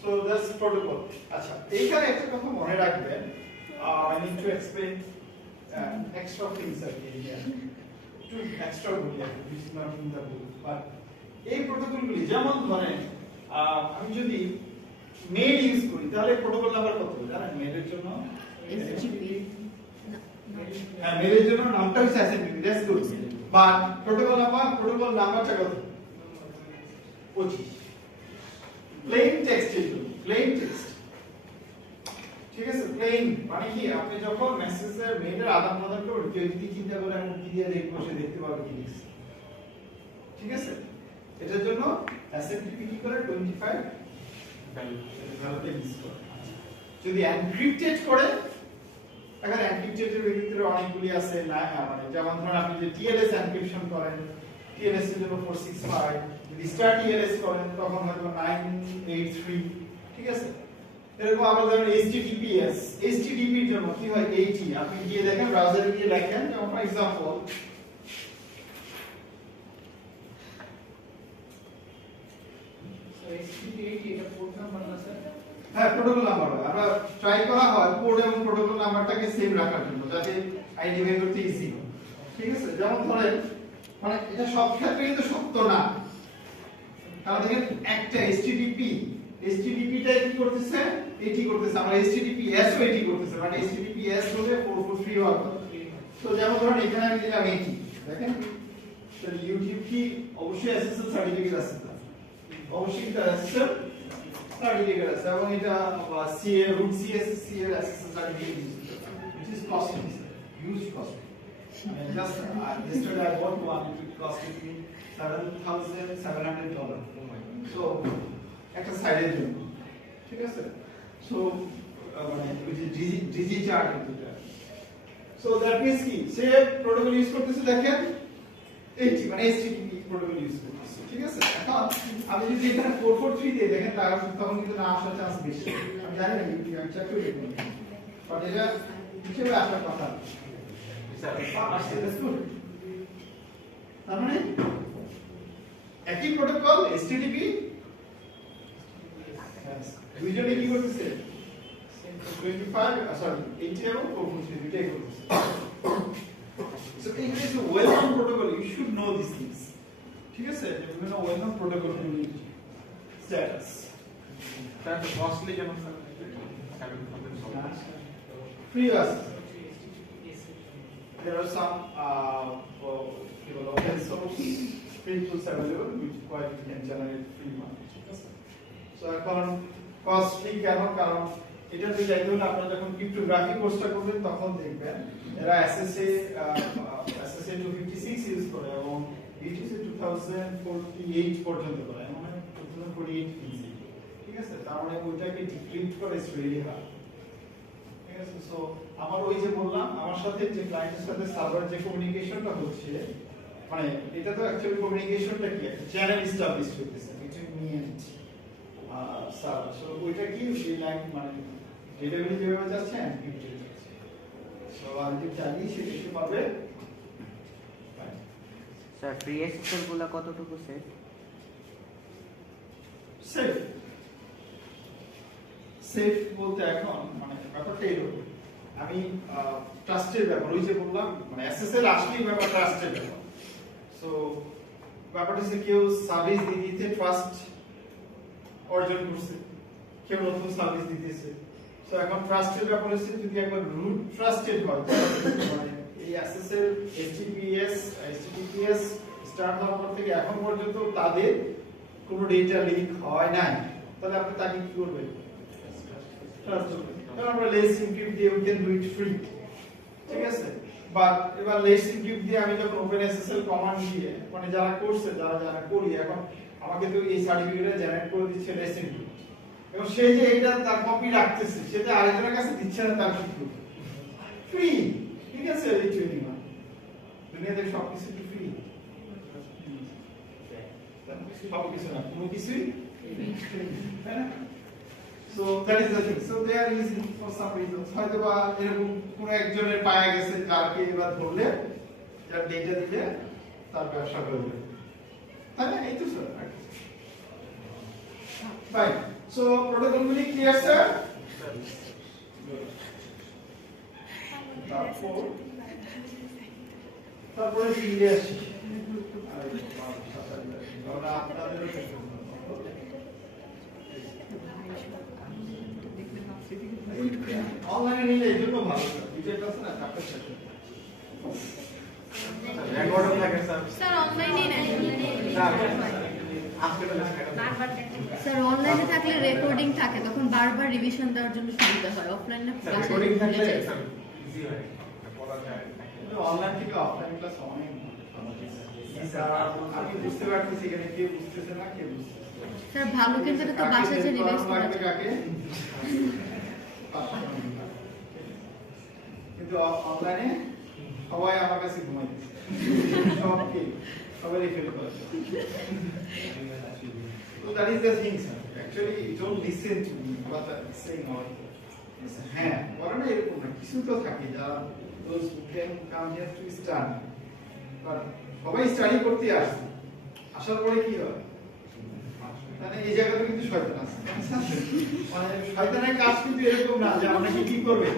So that's protocol. আচ্ছা এইখানে একটা কথা মনে রাখবেন, I need to explain extra things here. To extra বলি which is not in the book, but এই প্রোটোকলগুলি যেমন ধরেন আমি যদি মেল ইউজ করি তাহলে প্রোটোকল নাম্বার কত জানেন? মেলের জন্য এসজিপি হ্যাঁ, মেলের জন্য নামটা হচ্ছে SMP, that's good, but protocol নাম্বারটা কত? 25। প্লেন টেক্সট, প্লেন টেক্সট, ঠিক আছে? প্লেন মানে কি আপনি যখন মেসেজের মেইলের আদান প্রদান করবেন, কেউ যদি চিন্তা করে আমি কি দিয়ে দেখবো, সে দেখতে পাবে কি লিখছে, ঠিক আছে? এটার জন্য এসএমটিপি কি করে 25 ভ্যালুতে ইউজ করে। যদি এনক্রিপ্টেড করে, এখন এনক্রিপ্টেডের ভিতরে অনেকগুলি আছে না, মানে যেমন ধরুন আপনি যে টিএলএস এনক্রিপশন করেন, টিএলএস এর জন্য 465, যদি স্টার টিএলএস করেন তখন হয়তো 983, ঠিক আছে? এরকম আবার ধরুন এইচটিটিপিএস, এইচটিটিপি এর জন্য কি হয় 80। আপনি গিয়ে দেখেন ব্রাউজারে গিয়ে লেখেন, যেমন ফর एग्जांपल হ্যাঁ প্রোটোকল নাম্বার আমরা ট্রাই করা হয় কোড এবং প্রোটোকল নাম্বারটাকে সেম রাখার জন্য, যাতে আইডেন্টিফাই করতে ইজি, ঠিক আছে? যেমন ধরেন মানে এটা সব ক্ষেত্রে কিন্তু সত্য না, কারণ দেখেন একটা HTTP টা কি করতেছে, এটি করতেছে, আমরা HTTPS ও এটি করতেছে, মানে HTTPS হলে 443 হওয়ার কথা। তো যেমন ধরেন এখানে আমি দিলাম এটি, দেখেন তো ইউটিউব কি অবশ্যই SSL সার্টিফিকেট আছে, অবশ্যই তার SSL সার্টিফিকেট আছে, এবং এটা CA root CSC এর SSL certificate which is costly, huge cost. Just yesterday I bought one, it costed me $7,700. So একটা সাইডের জন্য, ঠিক আছে? সো মানে ওই যে ডিজি চার্ট এটা, সো দ্যাট মিন্স কি সে প্রোটোকল ইউজ করতেছে, দেখেন এইটি মানে HTTP প্রোটোকল ইউজ করতেছে, ঠিক আছে? এখন আমি যদি এখানে 443 দিয়ে দেখেন তার তখন কিন্তু না আসার চান্স বেশি, আমি জানি না ইউটিউব আমি চেক করে দেখব, বাট এটা হিসেবে আসার কথা আসছে, দ্যাটস গুড। তার মানে একই প্রোটোকল HTTP দুইজনে কি করতেছে, 25 সরি 80 এবং 443 দুইটাই করতেছে। So it is a well-known protocol. You should know these things. ঠিক আছে? বিভিন্ন well-known protocol status. That's costly কেন sir? Free version. There are some open source free tools available which quite you can generate free money. So এখন costly কেন? কারণ এটা তো যাইতে হলে আপনারা যখন ক্রিপ্টোগ্রাফি কোর্সটা করবেন তখন দেখবেন এরা SSA 256 ইউজ করে এবং BTC 2048 পর্যন্ত করে, মানে 2048 ইজি, ঠিক আছে? তার মানে ওইটাকে ডিক্রিপ্ট করে ইটস রিয়েলি হার্ড, ঠিক আছে? সো আমার ওই যে বললাম আমার সাথে যে ক্লায়েন্টের সাথে সার্ভার যে কমিউনিকেশনটা হচ্ছে, মানে এটা তো অ্যাকচুয়ালি কমিউনিকেশনটা কি একটা চ্যানেল এস্টাবলিশ হইতেছে between me and server. So ওইটা কি সেই লাইন মানে ডেটাবেস যেভাবে যাচ্ছে এনক্রিপ্টেড যাচ্ছে, সো আমি যদি চাইলে সেটা একটু পাবে। স্যার ফ্রি SSL গুলো কতটুকু সেফ? সেফ সেফ বলতে এখন মানে ব্যাপারটা এরকম, আমি ট্রাস্টের ব্যাপার ওই যে বললাম মানে SSL আসলেই ব্যাপার ট্রাস্টের ব্যাপার। সো ব্যাপারটা হচ্ছে কেউ সার্ভিস দিতে ট্রাস্ট অর্জন করছে, কেউ নতুন সার্ভিস দিতেছে। সো এখন ট্রাস্টের ব্যাপার হচ্ছে যদি একবার রুট ট্রাস্টেড হয়, মানে এই SSL HTTPS স্টার্ট হওয়ার পর থেকে এখন পর্যন্ত তাদের কোনো ডেটা লিক হয় নাই, তাহলে আপনি তাকে কি করবেন? ট্রাস্ট করবেন। কারণ আমরা লেস এনক্রিপ্ট দিয়ে we can do it free, ঠিক আছে? বাট এবার লেস এনক্রিপ্ট দিয়ে আমি যখন OpenSSL কমান্ড দিয়ে মানে যারা করছে যারা করি এখন আমাকে তো এই সার্টিফিকেটটা জেনারেট করে দিচ্ছে লেস এনক্রিপ্ট, এবং সে যে এটা তার কপি রাখতেছে সে যে আরেকজনের কাছে দিচ্ছে না তার কি করবে? ফ্রি, ঠিক আছে? এই ট্রেনিং দুনিয়াতে সবকিছু কি ফ্রি? সবকিছু না, কোনো কিছুই তাই না? So that is the thing. So they are using for some reasons. হয়তো বা এরকম কোন একজনের পায়া গেছে যাকে এবার ধরলে যার ডেটা দিলে তার ব্যবসা করবে, তাই না? এই তো স্যার। ফাইন। সো প্রোটোকলগুলি ক্লিয়ার স্যার? তারপরে ফিরে আসি আপনাদের অনলাইনে নিলে এই জন্য ভালো, রিজেক্ট আছে না চাপটা শেষ হয়। রেকর্ডও থাকে স্যার। স্যার অনলাইনে নেন, আজকে তো স্যার অনলাইনে থাকলে রেকর্ডিং থাকে, তখন বারবার রিভিশন দেওয়ার জন্য সুবিধা হয়। অফলাইনে রেকর্ডিং থাকলে স্যার ইজি হয়, পড়া যায়। অনলাইন থেকে অফলাইন ক্লাস অনেক আমি বুঝতে পারতেছি এখানে কে বুঝতেছে না কে বুঝতেছে। স্যার ভালো, কিন্তু এটা তো বাসায় যে রিভাইজ করা যায়। কাকে কিন্তু অনলাইনে সবাই আমার কাছে ঘুমাইতেছে, সবাই ফেল করে। So that is the thing, sir. Actually, you don't listen to me what I'm saying all the time. হ্যাঁ, বড় না এরকম না, কিছু তো থাকে যারা those who can come here to study. But সবাই স্টাডি করতে আসে, আসার পরে কি হয়? মানে এই জায়গাতে কিন্তু শয়তান আছে। মানে শয়তানের কাজ কিন্তু এরকম না যে আপনাকে কি করবে?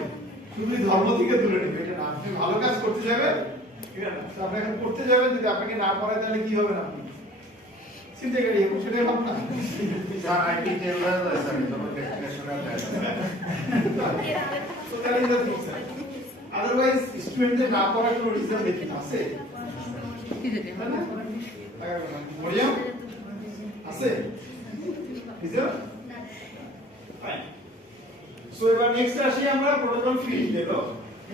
তুমি ধর্ম থেকে দূরে নেবে এটা না, আপনি ভালো কাজ করতে যাবেন, ঠিক আছে? তো আপনি এখন করতে যাবেন, যদি আপনাকে না পড়ায় তাহলে কি হবে না আপনি চিন্তা করি এখন সেটাই ভাবনা। স্যার আইটি টেলর স্যার যখন ডেস্টিনেশনে যায় So that is the thing, sir. Otherwise, স্টুডেন্টদের না পড়ার কোনো রিজন দেখি না আছে? কি জানি তাই না? মরিয়ম আছে? বুঝছো? ফাইন। সো এবার নেক্সট আসি আমরা প্রোটোকল ফিল্ড দেখো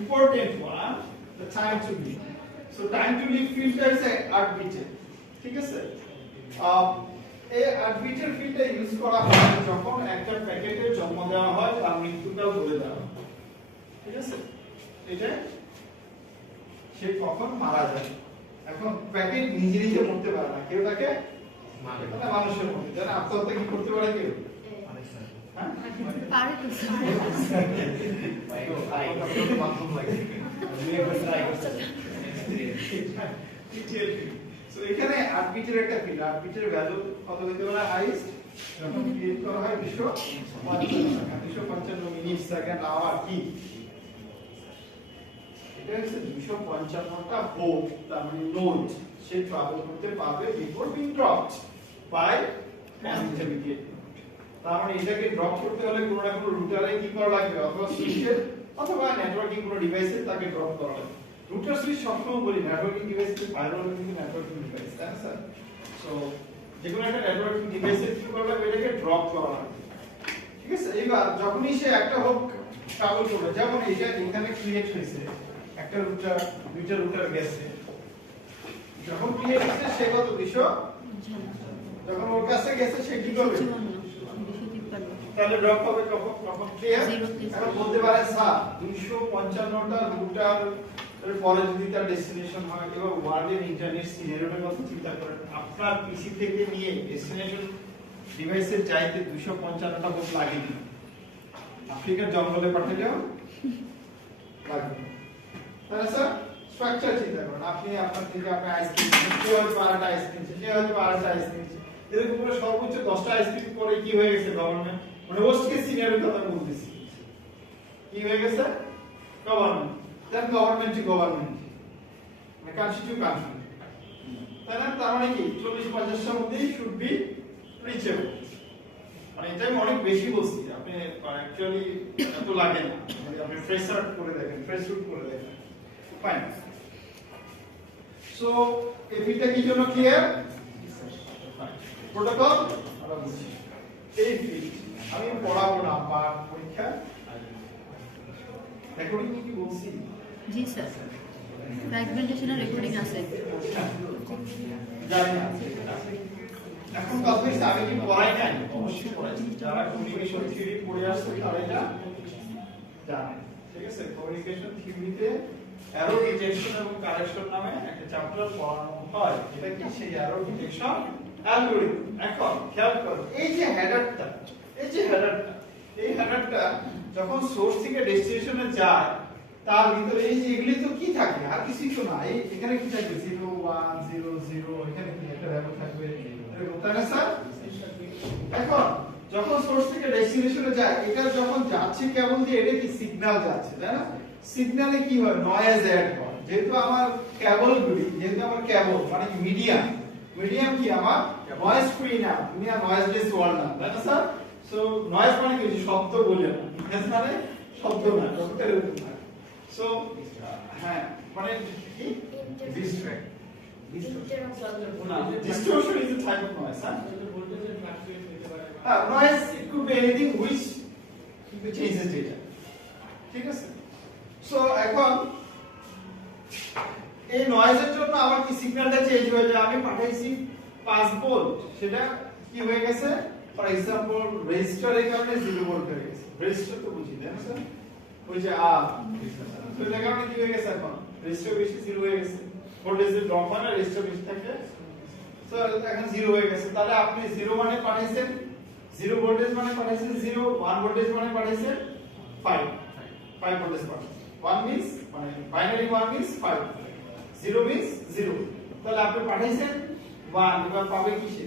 important one the time to live. So time to live ফিল্ডটা হচ্ছে আরবিটার, ঠিক আছে? এই আরবিটার ফিল্ডটা ইউজ করা হয় যখন একটা প্যাকেটের জন্ম দেওয়া হয় তার মৃত্যুটাও বলে দেওয়া হয়, ঠিক আছে? এটা সে কখন মারা যায়। এখন প্যাকেট নিজে নিজে মরতে পারে না, কেউ তাকে মারে না, মানুষের মধ্যে জানা আত্মহত্যা কি করতে পারে কেউ? হ্যাঁ পারে তো সো এখানে আরবিটার একটা ফিল্ড, আরবিটার ভ্যালু কত হতে পারে? হাইস্ট যখন ক্রিয়েট করা হয় 255 মিনিট সেকেন্ড আওয়ার কি এটা হচ্ছে 255টা ভোল্ট, তার মানে নোড সে ট্রাভেল করতে পারবে before being dropped by an intermediate. তার মানে এটাকে ড্রপ করতে হলে কোনো না কোনো রুটারে কি করা লাগবে, অথবা সুইচের অথবা নেটওয়ার্কিং কোনো ডিভাইসে তাকে ড্রপ করা লাগবে। রুটার সুইচ সবসময় বলি নেটওয়ার্কিং ডিভাইসে ফায়ারওয়াল কিন্তু নেটওয়ার্কিং ডিভাইস, তাই না স্যার? সো যেকোনো একটা নেটওয়ার্কিং ডিভাইসে কি করা লাগবে, এটাকে ড্রপ করা লাগবে, ঠিক আছে? এবার যখনই সে একটা হোক ট্রাভেল করবে, যেমন এটা এখানে ক্রিয়েট হয়েছে একটা রুটার, দুইটা রুটার গেছে, যখন ক্রিয়েট হয়েছে সে কত 200, যখন ওর কাছে গেছে সে কি করবে, তাহলে ড্রপ হবে কখন? কখন ক্লিয়ার? এখন বলতে পারে স্যার 255টা রুটার এর পরে যদি তার ডেস্টিনেশন হয়, এবার ওয়ার্ল্ডের ইন্টারনেট সিনারিওটার কথা চিন্তা করেন, আপনার পিসি থেকে নিয়ে ডেস্টিনেশন ডিভাইসে যাইতে 255টা ভোল্ট লাগে না, আফ্রিকার জঙ্গলে পাঠালেও লাগবে না, তাই না স্যার? স্ট্রাকচার চিন্তা করেন, আপনি আপনার থেকে আপনি আইসক্রিম, কেউ হয়তো 12টা আইসক্রিম, কেউ হয়তো 12টা আইসক্রিম, এরকম করে সর্বোচ্চ 10টা আইসক্রিম করে কি হয়ে গেছে গভর্নমেন্ট, মানে ওয়ার্স্ট কেস সিনারিওর কথা বলতেছি, কি হয়ে গেছে government, then government to government, মানে কান্ট্রি টু কান্ট্রি, তাই না? তার মানে কি 40-50টার মধ্যেই শুড বি রিচেবল, মানে এটা আমি অনেক বেশি বলছি, আপনি অ্যাকচুয়ালি এত লাগে না, মানে আপনি ফ্রেশ সার্ট করে দেখেন, ফ্রেশ রুট করে দেখেন, ফাইন। সো এপিটা কি জন্য ক্লিয়ার? প্রোটোকল আমরা বুঝি এই ফিল্ড আমি পড়াবো না পাঠ পরীক্ষা রেকর্ডিং কি বলছি? জি স্যার, ফ্র্যাগমেন্টেশনের রেকর্ডিং আছে। জানি না এখন কতদিন আমি কি পড়াই নাই, অবশ্যই পড়াইছি, যারা কমিউনিকেশন থিওরি পড়ে আসছে তারা এটা জানে, ঠিক আছে? কমিউনিকেশন থিওরিতে অ্যারো ডিটেকশন এবং কারেকশন নামে একটা চ্যাপ্টার পড়ানো হয়, এটা কি সেই অ্যারো ডিটেকশন অ্যালগরিদম। এখন খেয়াল করো এই যে হেডারটা, এই যে হেডারটা, এই হেডারটা যখন সোর্স থেকে ডেস্টিনেশনে যায় তার ভিতরে এই যে এগুলি তো কি থাকে, আর কিছুই তো না, এই এখানে কি থাকবে 0 1 0 0, এখানে কি একটা ভ্যালু থাকবে এরকম, তাই না স্যার? এখন যখন সোর্স থেকে ডেস্টিনেশনে যায়, এটা যখন যাচ্ছে কেবল যে এটা কি সিগন্যাল যাচ্ছে, তাই না? সিগন্যালে কি হয়, নয়েজ অ্যাড হয়, যেহেতু আমার কেবলগুলি, যেহেতু আমার কেবল মানে মিডিয়াম, মিডিয়াম কি আমার নয়েজ ফ্রি না, দুনিয়া নয়েজলেস ওয়ার্ল্ড না, তাই না স্যার? সো নয়েজ মানে কি, শব্দ বলে না, নয়েজ মানে শব্দ না, শব্দের এরকম না। সো হ্যাঁ মানে কি distract, distortion is a type of noise, huh? Noise, it could be anything which changes data. ঠিক আছে? So এখন এই নয়েজের জন্য আমার কি সিগন্যালটা চেঞ্জ হয়ে যায়, আমি পাঠাইছি 5 ভোল্ট, সেটা কি হয়ে গেছে, ফর এক্সাম্পল রেজিস্টারের কারণে 0 ভোল্ট হয়ে গেছে, রেজিস্টার তো বুঝি তাই না স্যার, ওই যে তো এটা কারণে কি হয়ে গেছে, এখন রেজিস্টার বেশি 0 হয়ে গেছে, ভোল্টেজ ড্রপ হয় না, রেজিস্টার বেশি থাকে, সো এখন 0 হয়ে গেছে, তাহলে আপনি 0 মানে পাঠাইছেন 0 ভোল্টেজ মানে পাঠাইছেন 0, 1 ভোল্টেজ মানে পাঠাইছেন 5 ভোল্টেজ পাঠাইছেন, 1 মিন্স মানে বাইনারি 1 মিন্স 5, 0 মিন্স 0, তাহলে আপনি পাঠাইছেন 1, এবার পাবে কিসে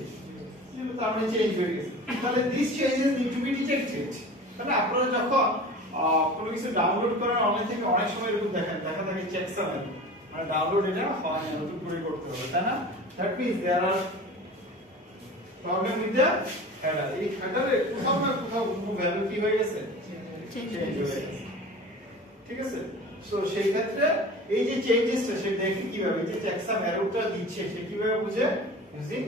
0, তার মানে চেঞ্জ হয়ে গেছে, তাহলে this changes need to B detected, তাহলে আপনারা যখন কোনো কিছু ডাউনলোড করার অনলাইন থেকে অনেক সময় এরকম দেখা থাকে চেকসাম এরর, মানে ডাউনলোড এটা হয় না, নতুন করে করতে হবে, তাই না? That means there are problem with the header. এই হেডারে কোথাও না কোথাও কোনো ভ্যালু কি হয়ে গেছে, চেঞ্জ হয়ে গেছে, ঠিক আছে? সো সেই ক্ষেত্রে এই যে চেঞ্জেসটা সে দেখে কিভাবে, এই যে চেকসাম এররটা দিচ্ছে সে কিভাবে বুঝে, ইউজিং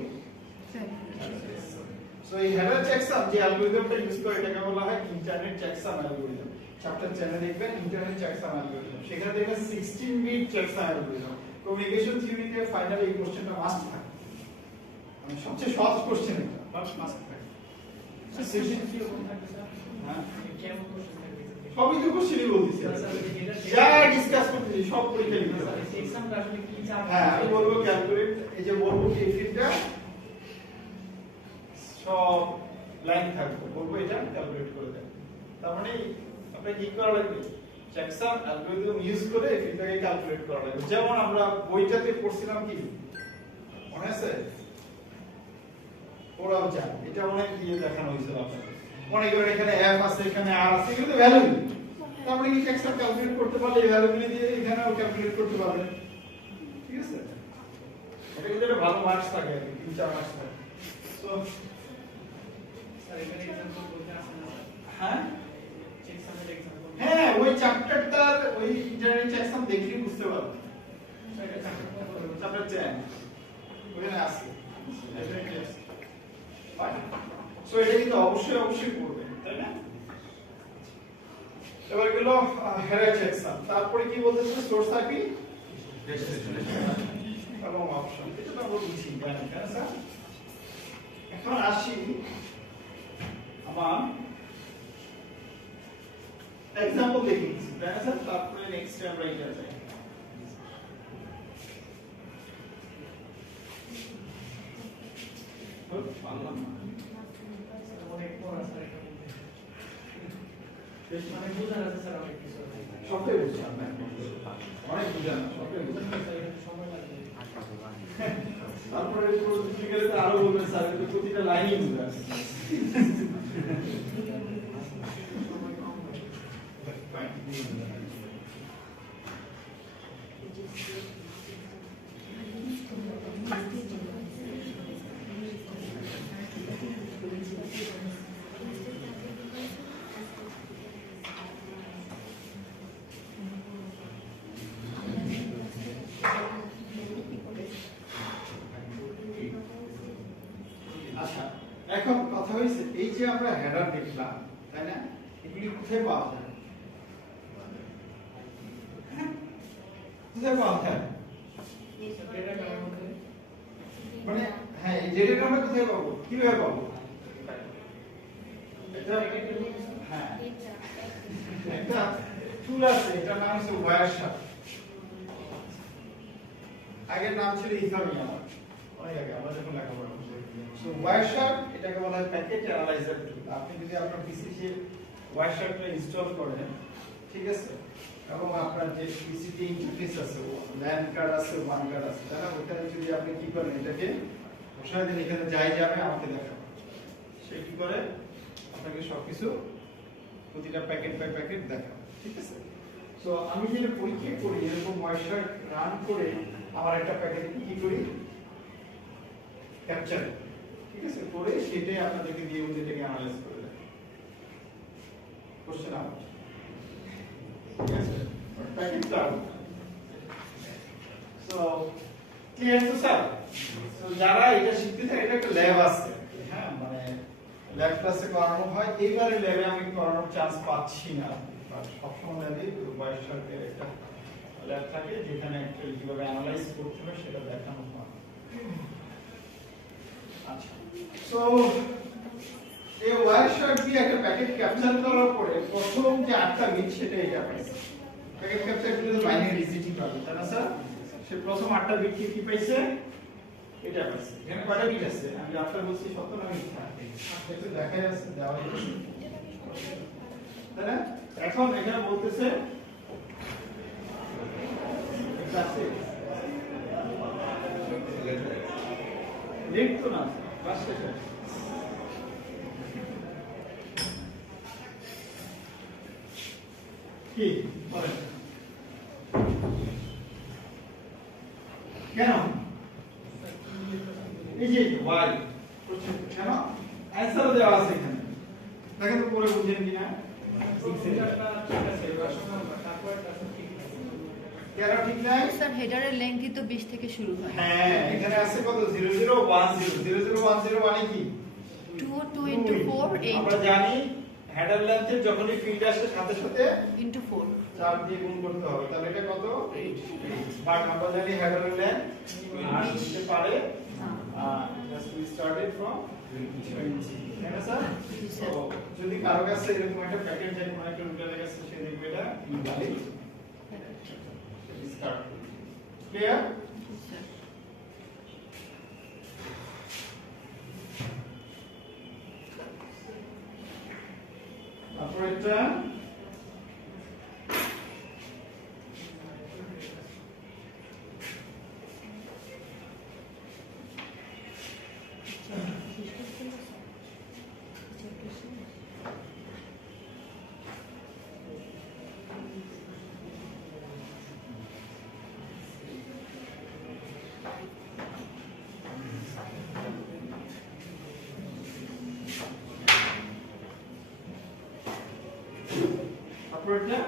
সো এই হেডার চেকসাম যে অ্যালগরিদমটা ইউজ করে এটাকে বলা হয় ইন্টারনেট চেকসাম অ্যালগরিদম। চ্যাপ্টার 10 এ দেখবেন ইন্টারনেট চেকসাম অ্যালগরিদম, সেখানে দেখবেন 16 বিট চেকসাম অ্যালগরিদম। কমিউনিকেশন থিওরিতে ফাইনালি এই কোশ্চেনটা মাস্ট থাকে, মানে সবচেয়ে সহজ কোশ্চেন এটা, বাট মাস্ট থাকে। হ্যাঁ সবই তো কোশ্চেনই বলতেছি, যা ডিসকাস করতেছি সব পরীক্ষা লিখতে হবে। হ্যাঁ আমি বলবো ক্যালকুলেট, এই যে বলবো কি এই ফিল্ডটা সব লাইন থাকবে, বলবো এটা ক্যালকুলেট করে দেন। তার মানে আপনি কি করা লাগবে, চেকসাম অ্যালগরিদম ইউজ করে এই ফিল্ডটাকে ক্যালকুলেট করা লাগবে। যেমন আমরা বইটাতে পড়ছিলাম কি মনে আছে, ওরাও জান এটা অনেক দিয়ে দেখানো হয়েছিল আপনাদের, মনে করেন এখানে f আছে এখানে r আছে, এগুলো ভ্যালু, তারপরে কি চেকসাম ক্যালকুলেট করতে পারলে এই ভ্যালুগুলো দিয়ে এখানেও ক্যালকুলেট করতে পারবেন, ঠিক আছে? এটা কিন্তু একটা ভালো মার্কস থাকে, 3-4 মার্কস থাকে। সো হ্যাঁ হ্যাঁ ওই চ্যাপ্টারটার ওই ইন্টারনেট চেকসাম দেখলে বুঝতে পারবেন, চ্যাপ্টার 10 ওখানে আছে। সো এটা কিন্তু অবশ্যই করবেন, তাই না? এবার গেল হেডার চেকসাম, তারপরে কি বলতেছে সোর্স আইপি এবং অপশন, এটা তো আমরা বুঝি জানি, তাই না স্যার? এখন আসি আমার এক্সাম্পল দেখিয়েছি, তাই না স্যার? তারপরে নেক্সট আমরা এটা যাই। সবটাই বুঝলাম, অনেক বুঝলাম, সবটাই বুঝলাম। তারপরে আরো বলবেন স্যার প্রতিটা লাইনই বুঝতে হবে। আচ্ছা এখন কথা হইছে এই যে আমরা হেডার দেখলাম, তাই না? এগুলি কোথায় পাওয়া যায়, কোথায় পাওয়া যায়? মানে হ্যাঁ এই ডেটাটা আমরা কোথায় পাবো, কিভাবে পাবো? এটা হ্যাঁ একটা টুল আছে, এটার নাম হচ্ছে ওয়্যারশার্ক। আগের নাম ছিল ইথামিয়া, অনেক আগে আমরা যখন লেখাপড়া করছি। সো ওয়্যারশার্ক এটাকে বলা হয় প্যাকেট অ্যানালাইজার টুল। আপনি যদি আপনার পিসিতে ওয়্যারশার্কটা ইনস্টল করেন, ঠিক আছে, এবং আপনার যে পিসিতে ইন্টারফেস আছে, ল্যান কার্ড আছে, ওয়ান কার্ড আছে, তাহলে ওখানে যদি আপনি কি করেন, এটাকে বসায় দেন, এখানে যাই যাবে আমাকে দেখাবে, সে কি করে আপনাকে সবকিছু প্রতিটা প্যাকেট বাই প্যাকেট দেখাবে, ঠিক আছে? সো আমি যেটা পরীক্ষা করি এরকম ওয়্যারশার্ক রান করে আমার একটা প্যাকেটে কি করি, ক্যাপচার, ঠিক আছে, করে সেটাই আপনাদেরকে দিয়ে এটাকে অ্যানালাইজ করে দেয়। কোশ্চেন আউট, ঠিক আছে? Packet cloud. সো ক্লিয়ার তো স্যার? সো যারা এটা শিখতে চায়, এটা একটা ল্যাব আছে, হ্যাঁ, মানে ল্যাব ক্লাসে করানো হয়। এইবারে ল্যাবে আমি করানোর চান্স পাচ্ছি না, সবসময় ল্যাবে ওয়্যারশার্কের একটা ল্যাব থাকে যেখানে কিভাবে অ্যানালাইজ করতে হয় সেটা দেখানো হয়। আচ্ছা, সো এই ওয়্যারশার্ক দিয়ে একটা প্যাকেট ক্যাপচার করার পরে প্রথম যে 8টা বিট সেটা এটা পাইছে। প্যাকেট ক্যাপচার করলে বাইনারি ডিজিটই পাবে, তাই না স্যার? সে প্রথম 8টা বিট কি পাইছে, এটা পাইছে। এখানে কয়টা বিট আছে, আমি 8টা বলছি, সত্য না মিথ্যা? একটু দেখাই আছে, দেওয়া আছে, তাই না? এখন এখানে বলতেছে লেট তো না, ক্লাস শেষ হয়েছে। কি বলেন কেন এই যে ওয়াই কেন অ্যানসার দেওয়া আছে এখানে দেখেন তো পরে বুঝেন কিনা কেন ঠিক নাই স্যার হেডারের লেংথই তো 20 থেকে শুরু হয়। হ্যাঁ এখানে আছে কত 0010 মানে কি 2 into 4 আমরা 8 জানি হেডার লেন্থের যখনই ফিল্ড আসে সাথে সাথে into 4 4 দিয়ে গুণ করতে হবে তাহলে এটা কত 8 বাট আমরা জানি হেডারের লেন্থ 20 দিতে পারে just we started from 20 হ্যাঁ স্যার তো যদি কারো কাছে এরকম একটা প্যাকেট যায় কোনো একটা রুটারের কাছে সে দেখবে এটা ইনভ্যালিড স্টার্ট ক্লিয়ার স্যার। তারপর এটা তারপর এটা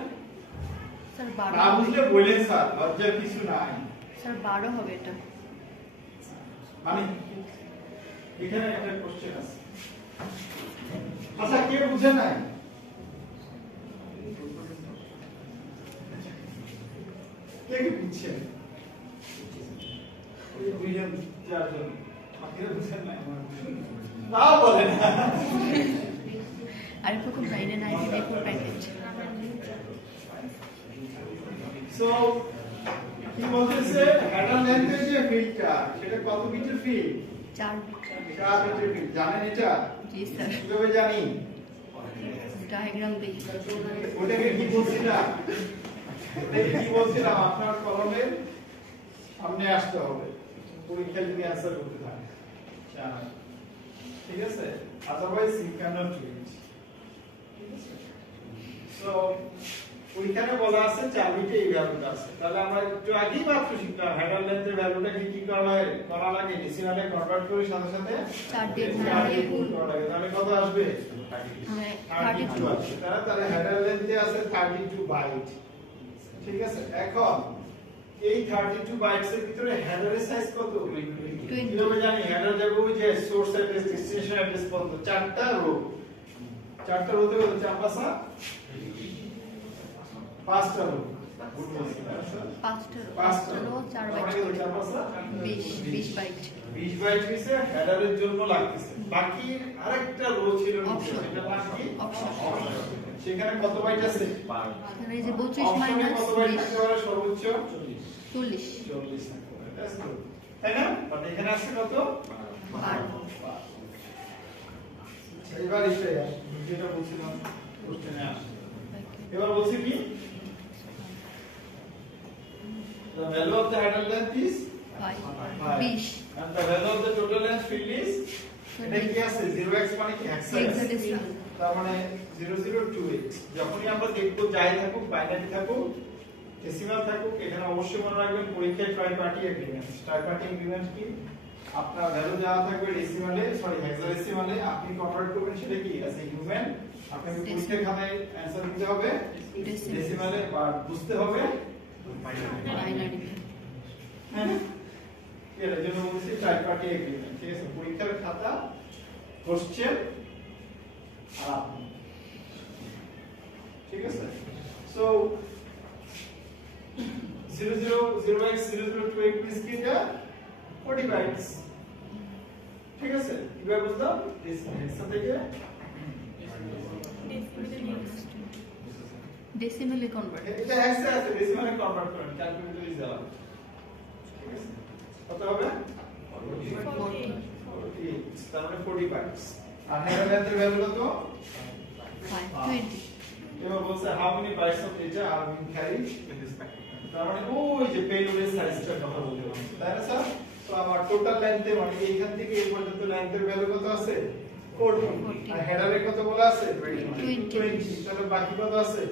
স্যার না 12 বুঝলে বলেন স্যার লজ্জার কিছু নাই স্যার 12 হবে এটা। মানে এখানে একটা কোশ্চেন আছে আচ্ছা কে বুঝে নাই কে কি বুঝছেন ওই দুইজন চারজন বাকিরা বুঝেন নাই না বলেন আর প্রথম 994 প্যাকেট। সো কি বলতেছে হেডার লেন্থের যে ফিল্ডটা সেটা কত মিটার ফিল্ড 4 4 মিটার ফিল্ড জানেন এটা জি স্যার কিভাবে জানি ডায়াগ্রাম দেখি। ওটাকে কি বলছিলাম এটাকে কি বলছিলাম আপনার কলমের সামনে আসতে হবে পরীক্ষা যদি অ্যানসার করতে থাকে ঠিক আছে otherwise you can't do it so ওইখানে বলা আছে 4 বিটে এই ভ্যালুটা আছে তাহলে আমরা একটু আগেই মাত্র শিখলাম হেডার লেন্থের ভ্যালুটাকে কি করা লাগে ডেসিমালে কনভার্ট করে সাথে সাথে 4 দিয়ে 4 দিয়ে গুণ করা লাগে তাহলে কত আসবে মানে 32 32 আছে তাহলে হেডার লেন্থে আছে 32 বাইট ঠিক আছে এখন এই 32 বাইটস এর ভিতরে হেডারের সাইজ কত 20 কিভাবে জানি হেডার যাবে ওই যে সোর্স অ্যাড্রেস ডেস্টিনেশন অ্যাড্রেস পর্যন্ত চারটা রোতে কত চাপাসা পাঁচটা রো পাঁচটা রো 4 বাইট করে 20 বাইট 20 বাইট হইছে হেডারের জন্য লাগতেছে বাকি আরেকটা রো ছিল নিচে Option. সেটা বাকি Option. সেখানে কত বাইট আছে এখানে এই যে 32 অপশনে মাইনাস কত বাইট থাকতে পারে সর্বোচ্চ 40 40 That's good. তাই না বাট এখানে আছে কত 12 এবার এসে যেটা বলছিলাম কোশ্চেনে আসে এবার বলছি কি the value of the header length is 20 and the value of the total length field is এটা কি আছে 0x মানে কি Hexadecimal. তার মানে 0028 যখনই আমরা দেখব যাই থাকুক বাইনারি থাকুক ডেসিমাল থাকুক এখানে অবশ্যই মনে রাখবেন পরীক্ষায় try party agreement try party agreement কি আপনার ভ্যালু দেওয়া থাকবে ডেসিমালে সরি হেক্সাডেসিমালে আপনি কনভার্ট করবেন সেটা কি অ্যাজ এ হিউম্যান আপনাকে পরীক্ষার খাতায় অ্যানসার দিতে হবে ডেসিমালে বা বুঝতে হবে বাইনারি হ্যাঁ এর জন্য বলছি ট্রাই পার্টি এগ্রিমেন্ট ঠিক আছে পরীক্ষার খাতা কোশ্চেন আর আপনি ঠিক আছে সো 000x0028 মিন্স কি এটা 40 বাইটস ঠিক আছে কিভাবে বুঝলাম হেক্সা থেকে ডেসিমেলে কনভার্ট এটা হেক্সা আছে ডেসিমালে কনভার্ট করেন ক্যালকুলেটর ইজ अलाउड ঠিক আছে কত হবে 40 40 তার মানে 40 বাইটস আর হেডার লেন্থের ভ্যালু কত 20 এবার বলছে how many bytes of data are being carried in this packet তার মানে ওই যে পেলোডের সাইজটা কথা বলতে তাই না স্যার তো আমার টোটাল লেন্থে মানে এইখান থেকে এই পর্যন্ত লেন্থের ভ্যালু কত আছে 40 আর হেডারে কত বলা আছে 20 তাহলে বাকি কত আছে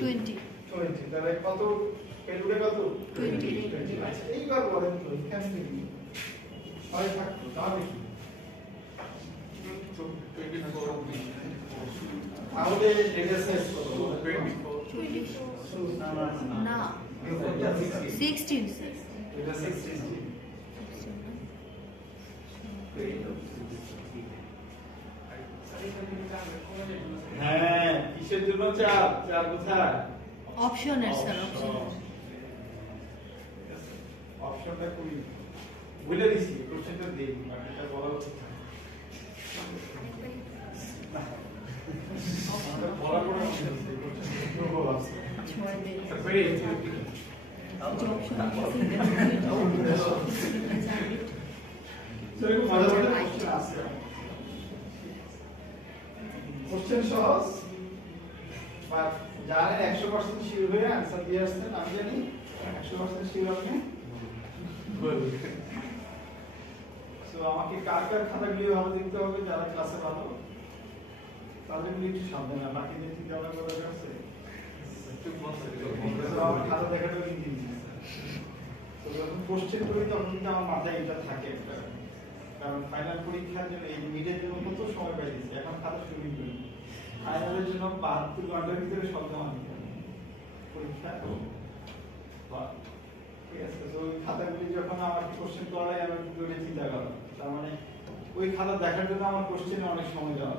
20 তাহলে কত পেলুডে কত 20 আচ্ছা এইবার বলেন তো এখানে কি হয় থাকতো তাহলে কি তাহলে ডেটা সাইজ কত 20 না 16 এটা 16 হ্যাঁ কিসের জন্য চাপ চাপ কোথায় অপশনের স্যার অপশন অপশনটা খুবই বলে দিছি কোশ্চেনটা দেই এটা বলা উচিত না বলা পড়া কোশ্চেন বলা আছে 6 দিন ভেরি অপশন সরি খুব মজা মজা কোশ্চেন আছে কোশ্চেন সহজ বাট যারা 100% শিওর হয়ে आंसर দিয়ে আসছেন আমি জানি 100% শিওর আপনি সো আমাকে কার কার খাতাগুলো ভালো দেখতে হবে যারা ক্লাসে ভালো তাদেরগুলো একটু সাবধানে বাকিদের চিন্তা ভাবনা করা যাচ্ছে আমার খাতা দেখাটা কিন্তু তো যখন কোশ্চেন করি তখন কিন্তু আমার মাথায় এটা থাকে একটা কারণ ফাইনাল পরীক্ষার জন্য এই মিডের জন্য কত সময় পাই দিচ্ছি এখন খাতা শুরু করি ফাইনালের জন্য 72 ঘন্টার ভিতরে সব জমা দিতে হবে পরীক্ষা ঠিক আছে তো ওই খাতাগুলি যখন আমার কোশ্চেন করাই আমি ভিতরে চিন্তা করি তার মানে ওই খাতা দেখার জন্য আমার কোশ্চেনে অনেক সময় যাওয়া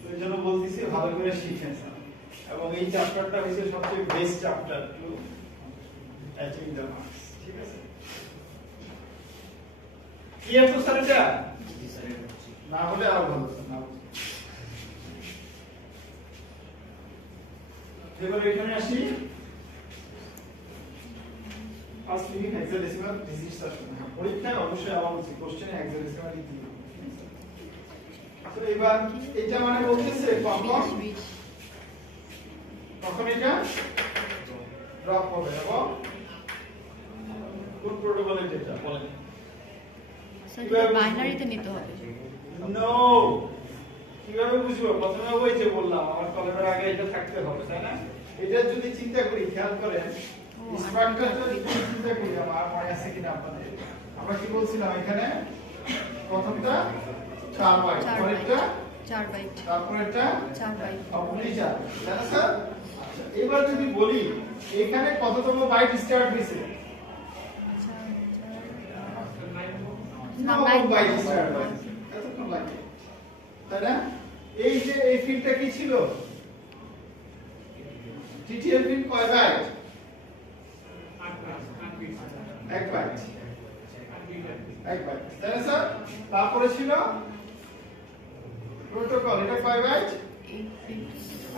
তো এই জন্য বলতেছি ভালো করে শিখেন এবং এই চ্যাপ্টারটা হচ্ছে সবচেয়ে best chapter to achieve the marks ঠিক আছে কি এত স্যার এটা না হলে আরো ভালো না এবার এখানে আসি ফার্স্ট লিমিট হেক্সাডেসিমাল ডিজিটস পরীক্ষায় অবশ্যই আবার বলছি কোশ্চেনে হেক্সাডেসিমাল দিতে হবে তো এবার এটা মানে বলতেছে কখন তখন এটা ড্রপ হবে এবং কোন প্রোটোকলে যেটা বলেন স্যার বাইনারিতে নিতে হবে নো কিভাবে বুঝবো প্রথমে ওই যে বললাম আমার কলমের আগে এটা থাকতে হবে তাই না এটা যদি চিন্তা করি খেয়াল করেন স্ট্রাকচারটা যদি চিন্তা করি আমার মনে আছে কিনা আপনাদের আমরা কি বলছিলাম এখানে প্রথমটা 4 বাইট পরেরটা 4 বাইট তারপরেরটা 4 বাইট অবলি 4 তাই না স্যার আচ্ছা এবার যদি বলি এখানে কততম বাইট স্টার্ট হইছে না 9 বাইট স্টার্ট হইছে এতক্ষণ লাগে তাই না এই যে এই ফিল্ডটা কি ছিল টিটিএল ফিল্ড কয় বাইট 1 বাইট 1 বাইট তাই না স্যার তারপরে ছিল প্রোটোকল এটা কয় বাইট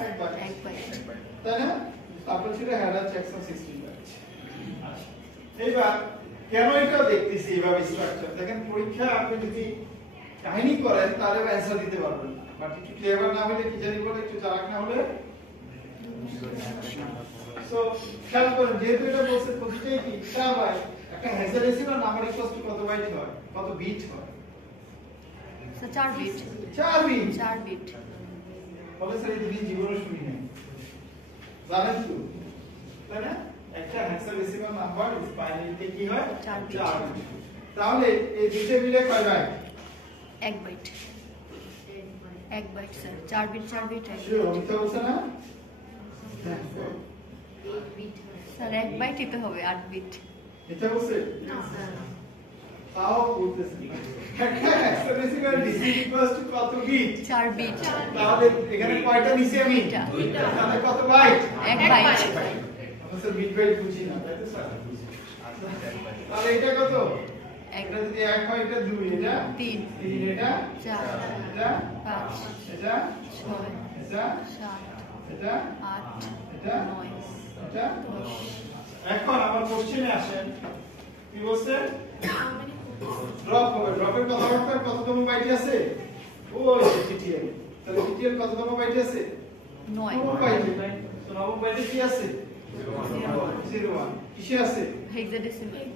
1 বাইট 1 বাইট তাই না তারপর ছিল হেডার চেকসন 16 বাইট এইবার কেন এটা দেখতেছি এইভাবে স্ট্রাকচার দেখেন পরীক্ষা আপনি যদি কাহিনী করেন তাহলে অ্যানসার দিতে পারবেন না বাট একটু ক্লিয়ার না হলে কি জানি বলে একটু চালাক না হলে সো খেয়াল করেন যেহেতু এটা বলছে প্রতিটাই কি 4 বাইট একটা হেক্সাডেসিমাল নাম্বার ইকুয়ালস টু কত বাইট হয় কত বিট হয় স্যার 4 বিট 4 বিট 4 বিট বলে স্যার এই দিন জীবনে শুনি নাই জানেন তো তাই না একটা হেক্সাডেসিমাল নাম্বার ইজ বাইনারিতে কি হয় 4 বিট 4 বিট তাহলে এই দুটো মিলে কয় byte 1 byte 1 byte sir 4 bit 1 sure byte মিথ্যা বলছে না স্যার 1 বাইট দিতে হবে 8 বিট মিথ্যা বলছে তাও বলতেছে একটা হেক্সাডেসিমাল ডিজিট ইকুয়ালস টু কত বিট 4 বিট তাহলে এখানে কয়টা নিছি আমি দুইটা। তাহলে কত বাইট 1 বাইট আমরা স্যার বিট বাইট বুঝি না তাই তো স্যার তাহলে এটা কত এটা যদি 1 হয় এটা 2 এটা 3 3 এটা 4 এটা 5 এটা 6 এটা 7 এটা 8 এটা 9 এটা এখন আমার কোশ্চেনে আসেন কি বলছে ড্রপ হবে ড্রপের কথাবার্তা কততম বাইট আছে ওই টিটিএল তাহলে টিটিএল কততম বাইট আছে 9 নবম বাইটে তো নবম বাইটে কি আছে 01 কিসে আছে হেক্সাডেসিমাল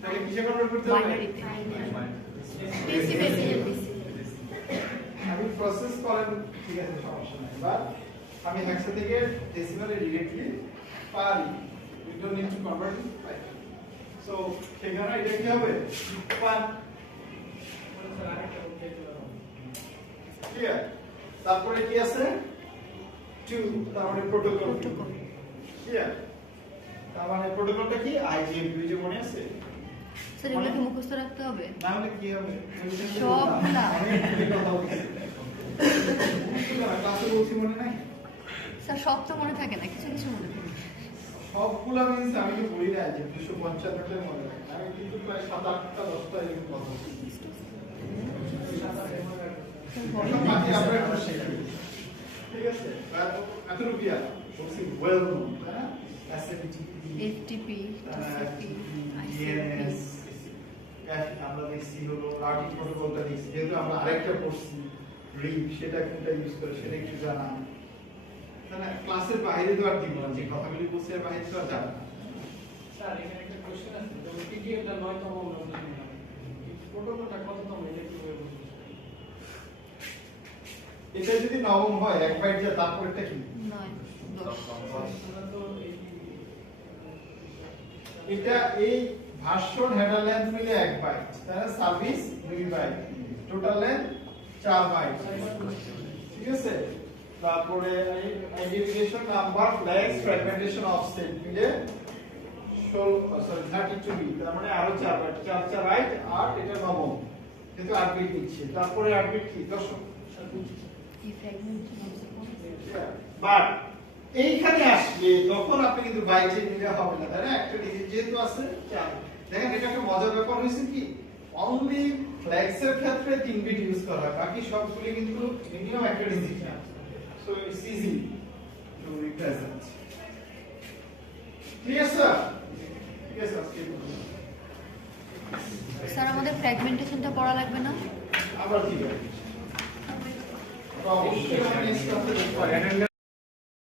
তাহলে কিসে কনভার্ট করতে হবে বাইনারিতে পিসি বেসি আমি প্রসেস করেন ঠিক আছে সমস্যা নাই বাট আমি হেক্সা থেকে ডেসিমালে ডিরেক্টলি পারি we don't need to convert it right so সেখানে এটা কি হবে 1 ক্লিয়ার তারপরে কি আছে 2 তার মানে প্রোটোকল ক্লিয়ার তার মানে প্রোটোকলটা কি আইজিএমপি যে মনে আছে স্যার এগুলো কি মুখস্থ রাখতে হবে না হলে কি হবে সবগুলা? ক্লাসে বলছি মনে নাই স্যার সব তো মনে থাকে না কিছু কিছু মনে থাকে সবগুলা মিন্স আমি তো বলি না যে 255টার মনে রাখি আমি কিন্তু প্রায় 7-8টা 10টা এরকম কথা বলছি বাকি আপনারা একটু শেখেন ঠিক আছে এত রুপিয়া বলছি ওয়েল নোন তাই না এসএপটি এফটিপি ডিএনএস আমরা দেখছি হলো রাউটিং প্রোটোকলটা দেখছি যেহেতু আমরা আরেকটা পড়ছি রিং সেটা কোনটা ইউজ করে সেটা একটু জানা তাহলে ক্লাসের বাইরে তো আর দিব না যে কথাগুলি বলছি এর বাইরে তো আর জানা না স্যার এখানে একটা কোশ্চেন আছে যেমন টিটিএলটা 9তম আমরা বুঝি না প্রোটোকলটা কততম এটা কিভাবে বুঝবো এটা যদি নবম হয় 1 বাইট যা তারপরটা কি 9 10 আমরা তো এটা এই ভার্সন হেডার লেন্থ মিলে 1 বাইট তাহলে service 2 byte total length 4 byte ঠিক আছে তারপরে identification number flags fragmentation offset মিলে 32 বিট তার মানে আরো 4 বাইট 4 4 বাইট আর এটা নবম কিন্তু 8 বিট নিচ্ছে তারপরে 8 বিট কি দশম কি ফ্র্যাগমেন্ট বাট এইখানে আসলে তখন আপনি কিন্তু বাইটে নিলে হবে না তাই না একটা ডিজিট যেহেতু আছে 4 দেখেন এটা একটা মজার ব্যাপার হয়েছে কি অনলি ফ্ল্যাগস এর ক্ষেত্রে 3 বিট ইউজ করা হয় বাকি সবগুলো কিন্তু মিনিমাম একটা ডিজিট না so it's easy to represent clear sir ঠিক আছে আজকে স্যার আমাদের ফ্র্যাগমেন্টেশনটা পড়া লাগবে না আবার কি হবে অবশ্যই আমি নেক্সট ক্লাসে দেখব